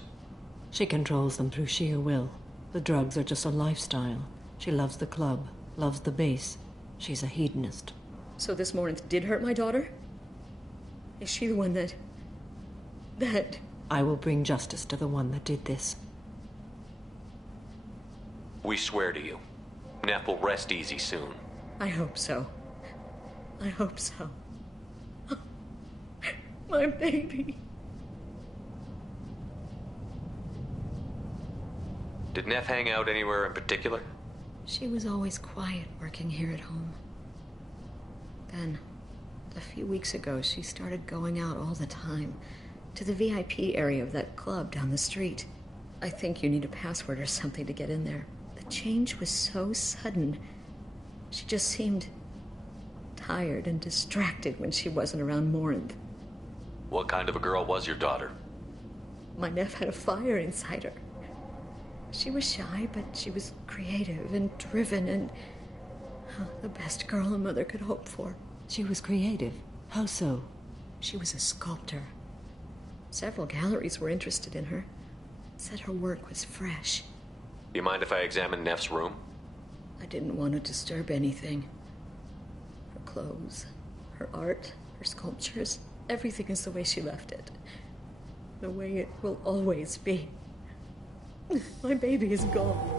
She controls them through sheer will. The drugs are just a lifestyle. She loves the club, loves the base. She's a hedonist. So this Morinth did hurt my daughter? Is she the one that... I will bring justice to the one that did this. We swear to you. Neff will rest easy soon. I hope so. I hope so. My baby. Did Neff hang out anywhere in particular? She was always quiet working here at home. Then, a few weeks ago, she started going out all the time to the VIP area of that club down the street. I think you need a password or something to get in there. The change was so sudden. She just seemed tired and distracted when she wasn't around Morinth. What kind of a girl was your daughter? My Neff had a fire inside her. She was shy, but she was creative and driven and the best girl a mother could hope for. She was creative? How so? She was a sculptor. Several galleries were interested in her. Said her work was fresh. You mind if I examine Neff's room? I didn't want to disturb anything. Her clothes, her art, her sculptures, everything is the way she left it. The way it will always be. My baby is gone.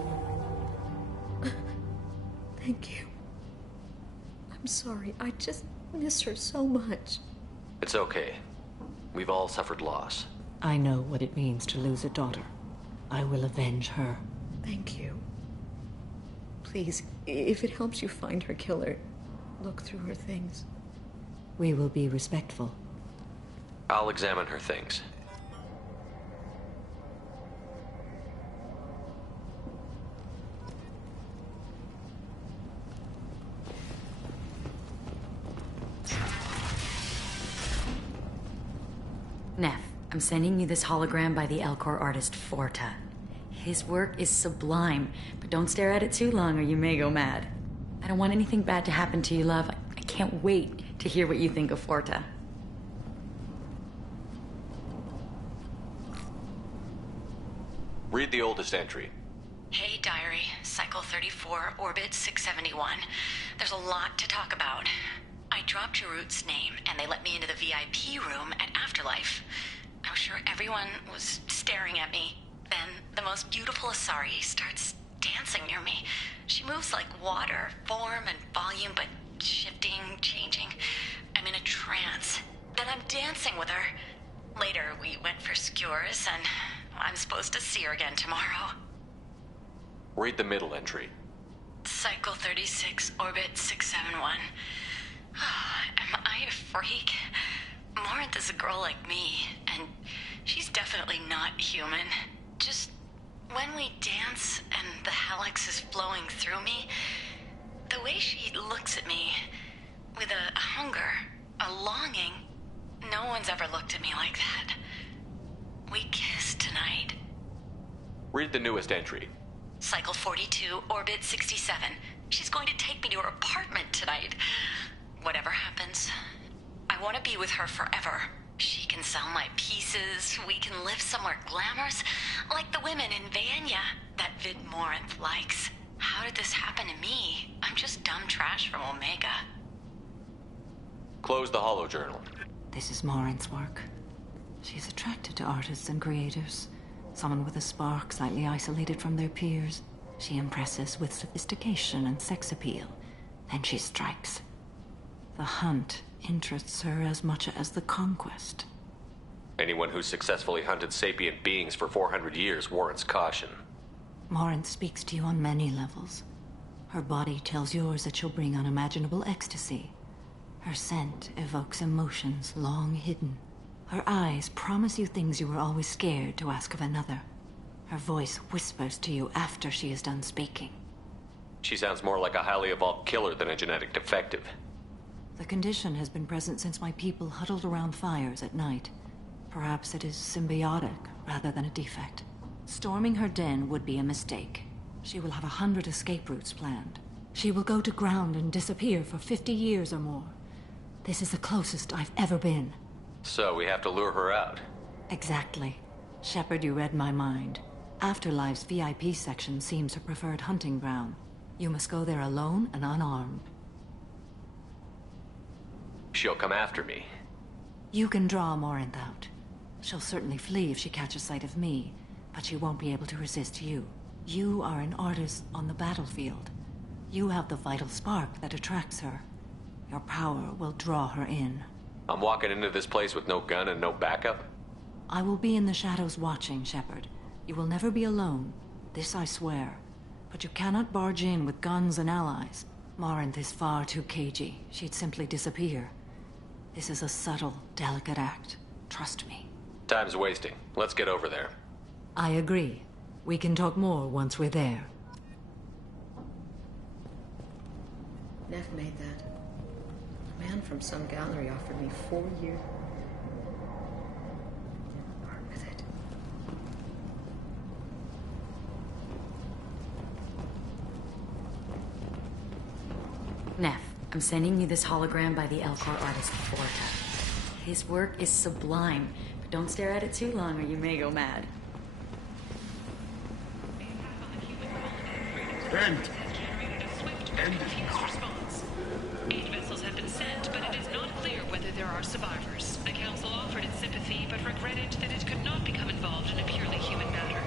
Thank you. I'm sorry. I just miss her so much. It's okay. We've all suffered loss. I know what it means to lose a daughter. I will avenge her. Thank you. Please, if it helps you find her killer, look through her things. We will be respectful. I'll examine her things. Neff, I'm sending you this hologram by the Elcor artist Forta. His work is sublime, but don't stare at it too long or you may go mad. I don't want anything bad to happen to you, love. I can't wait to hear what you think of Forta. Read the oldest entry. Hey, Diary. Cycle 34, Orbit 671. There's a lot to talk about. I dropped Jarut's name, and they let me into the VIP room at Afterlife. I was sure everyone was staring at me. Then, the most beautiful Asari starts dancing near me. She moves like water, form and volume, but shifting, changing. I'm in a trance. Then I'm dancing with her. Later, we went for skewers, and I'm supposed to see her again tomorrow. Read the middle entry. Cycle 36, Orbit 671. Am I a freak? Morinth is a girl like me, and she's definitely not human. Just when we dance and the Helix is flowing through me, the way she looks at me with a hunger, a longing, no one's ever looked at me like that. We kissed tonight. Read the newest entry. Cycle 42, Orbit 67. She's going to take me to her apartment tonight. Whatever happens, I want to be with her forever. She can sell my pieces, we can live somewhere glamorous, like the women in Vanya that Vid Morinth likes. How did this happen to me? I'm just dumb trash from Omega. Close the holojournal. This is Morinth's work. She's attracted to artists and creators. Someone with a spark, slightly isolated from their peers. She impresses with sophistication and sex appeal. Then she strikes. The hunt interests her as much as the conquest. Anyone who's successfully hunted sapient beings for 400 years warrants caution. Morinth speaks to you on many levels. Her body tells yours that she'll bring unimaginable ecstasy. Her scent evokes emotions long hidden. Her eyes promise you things you were always scared to ask of another. Her voice whispers to you after she is done speaking. She sounds more like a highly evolved killer than a genetic defective. The condition has been present since my people huddled around fires at night. Perhaps it is symbiotic rather than a defect. Storming her den would be a mistake. She will have 100 escape routes planned. She will go to ground and disappear for 50 years or more. This is the closest I've ever been. So we have to lure her out. Exactly. Shepard, you read my mind. Afterlife's VIP section seems her preferred hunting ground. You must go there alone and unarmed. She'll come after me. You can draw Morinth out. She'll certainly flee if she catches sight of me, but she won't be able to resist you. You are an artist on the battlefield. You have the vital spark that attracts her. Your power will draw her in. I'm walking into this place with no gun and no backup? I will be in the shadows watching, Shepard. You will never be alone. This I swear. But you cannot barge in with guns and allies. Morinth is far too cagey. She'd simply disappear. This is a subtle, delicate act. Trust me. Time's wasting. Let's get over there. I agree. We can talk more once we're there. Neff made that. A man from some gallery offered me 4 years. Didn't part with it. Neff, I'm sending you this hologram by the Elcor artist Forta. His work is sublime, but don't stare at it too long or you may go mad. End. Response. 8 vessels have been sent, but it is not clear whether there are survivors. The Council offered its sympathy, but regretted that it could not become involved in a purely human matter.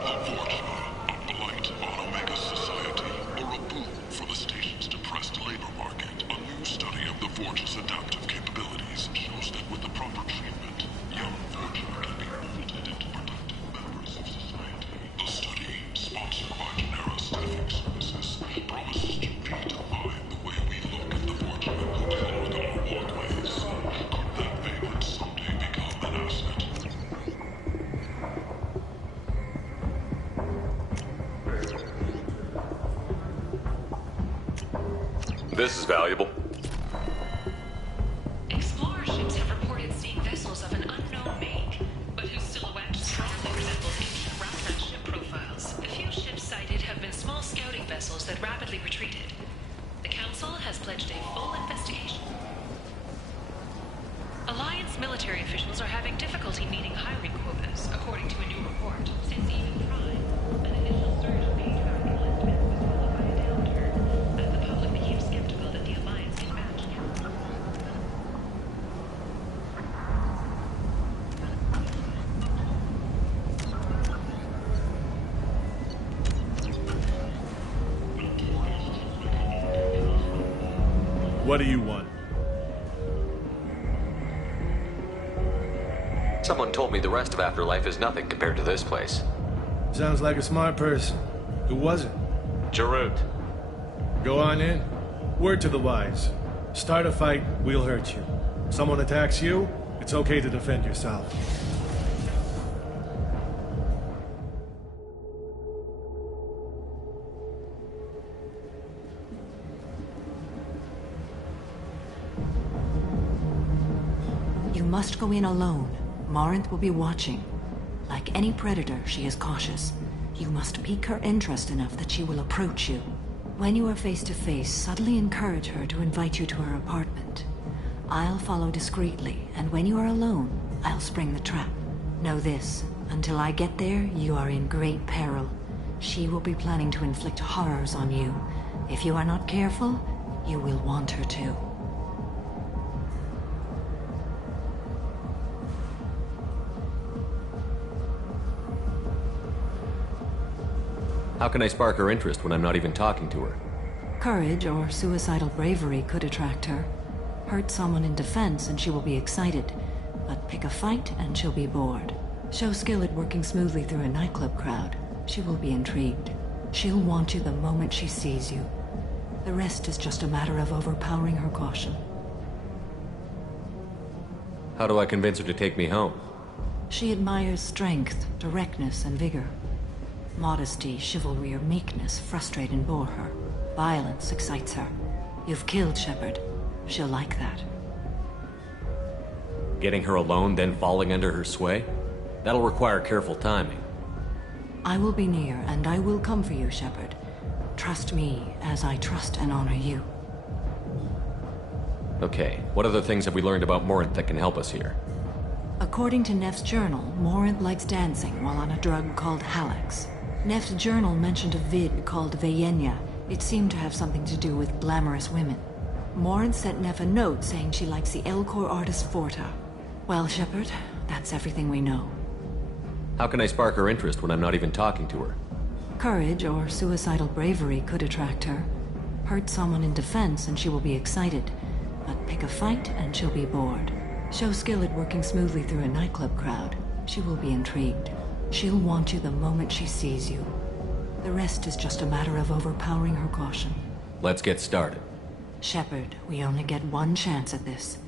The Vorcha, a blight on Omega's society, or a boon for the station's depressed labor market. A new study of the Vorcha's adaptive capabilities shows that with the proper treatment, young Vorcha can be molded into productive members of society. The study, sponsored by Genera Staffing Services, promises to redefine the way we look at the Vorcha who clog our walkways. Could that vagrant someday become an asset? This is valuable. Explorer ships have reported seeing vessels of an unknown make, but whose silhouette strongly resembles ancient Rafran ship profiles. The few ships sighted have been small scouting vessels that rapidly retreated. The Council has pledged a full investigation. Alliance military officials are having difficulty meeting hiring quotas, according to a new report. Since even Prime, an initial surge made our enlistment was followed by a downturn, as the public became skeptical that the Alliance can match Council. What do you want? Someone told me the rest of Afterlife is nothing compared to this place. Sounds like a smart person. Who was it? Jarut. Go on in. Word to the wise. Start a fight, we'll hurt you. Someone attacks you, it's okay to defend yourself. You must go in alone. Morinth will be watching. Like any predator, she is cautious. You must pique her interest enough that she will approach you. When you are face to face, subtly encourage her to invite you to her apartment. I'll follow discreetly, and when you are alone, I'll spring the trap. Know this, until I get there, you are in great peril. She will be planning to inflict horrors on you. If you are not careful, you will want her to. How can I spark her interest when I'm not even talking to her? Courage or suicidal bravery could attract her. Hurt someone in defense and she will be excited, but pick a fight and she'll be bored. Show skill at working smoothly through a nightclub crowd. She will be intrigued. She'll want you the moment she sees you. The rest is just a matter of overpowering her caution. How do I convince her to take me home? She admires strength, directness, and vigor. Modesty, chivalry, or meekness frustrate and bore her. Violence excites her. You've killed Shepard. She'll like that. Getting her alone, then falling under her sway? That'll require careful timing. I will be near, and I will come for you, Shepard. Trust me, as I trust and honor you. Okay, what other things have we learned about Morinth that can help us here? According to Neff's journal, Morinth likes dancing while on a drug called Halax. Neff's journal mentioned a vid called Veyenya. It seemed to have something to do with glamorous women. Morinth sent Neff a note saying she likes the Elcor artist Forta. Well, Shepard, that's everything we know. How can I spark her interest when I'm not even talking to her? Courage or suicidal bravery could attract her. Hurt someone in defense and she will be excited. But pick a fight and she'll be bored. Show skill at working smoothly through a nightclub crowd. She will be intrigued. She'll want you the moment she sees you. The rest is just a matter of overpowering her caution. Let's get started. Shepard, we only get one chance at this.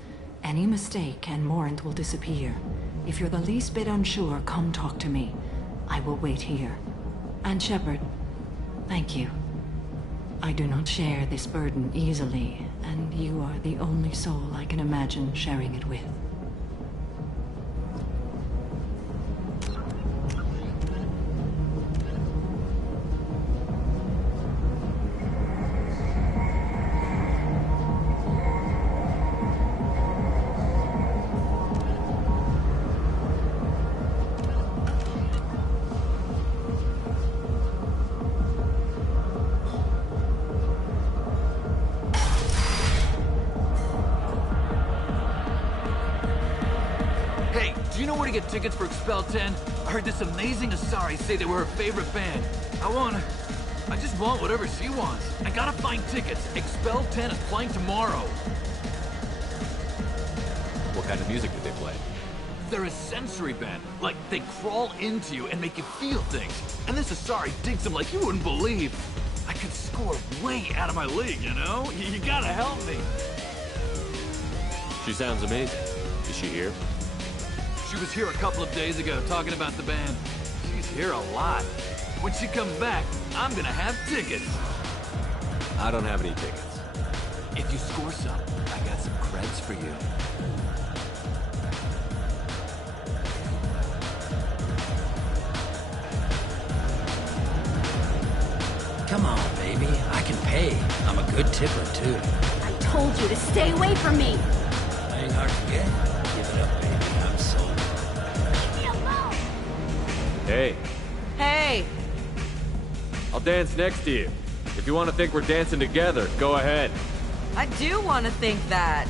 Any mistake and Morant will disappear. If you're the least bit unsure, come talk to me. I will wait here. And Shepard, thank you. I do not share this burden easily, and you are the only soul I can imagine sharing it with. Get tickets for Expel 10. I heard this amazing Asari say they were her favorite band. I just want whatever she wants. I gotta find tickets. Expel 10 is playing tomorrow. What kind of music do they play? They're a sensory band. Like, they crawl into you and make you feel things. And this Asari digs them like you wouldn't believe. I could score way out of my league, you know? You gotta help me. She sounds amazing. Is she here? She was here a couple of days ago talking about the band. She's here a lot. When she comes back, I'm gonna have tickets. I don't have any tickets. If you score some, I got some creds for you. Come on, baby. I can pay. I'm a good tipper, too. I told you to stay away from me! Playing hard to get. Give it up, baby. I'm sold. Hey. Hey! I'll dance next to you. If you want to think we're dancing together, go ahead. I do want to think that.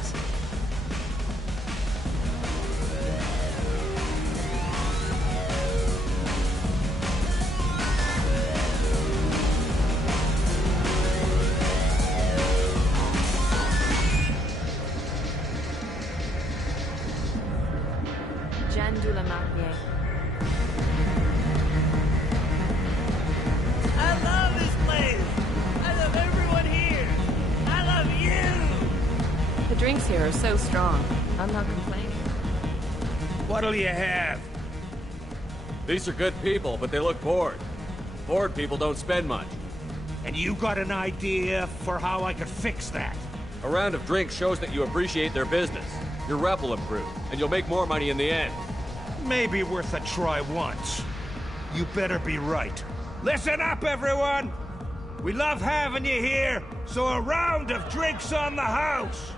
Jandula Marnier. I love this place! I love everyone here! I love you! The drinks here are so strong. I'm not complaining. What'll you have? These are good people, but they look bored. Bored people don't spend much. And you got an idea for how I could fix that? A round of drinks shows that you appreciate their business. Your rep will improve, and you'll make more money in the end. Maybe worth a try once. You better be right. Listen up, everyone! We love having you here, so a round of drinks on the house!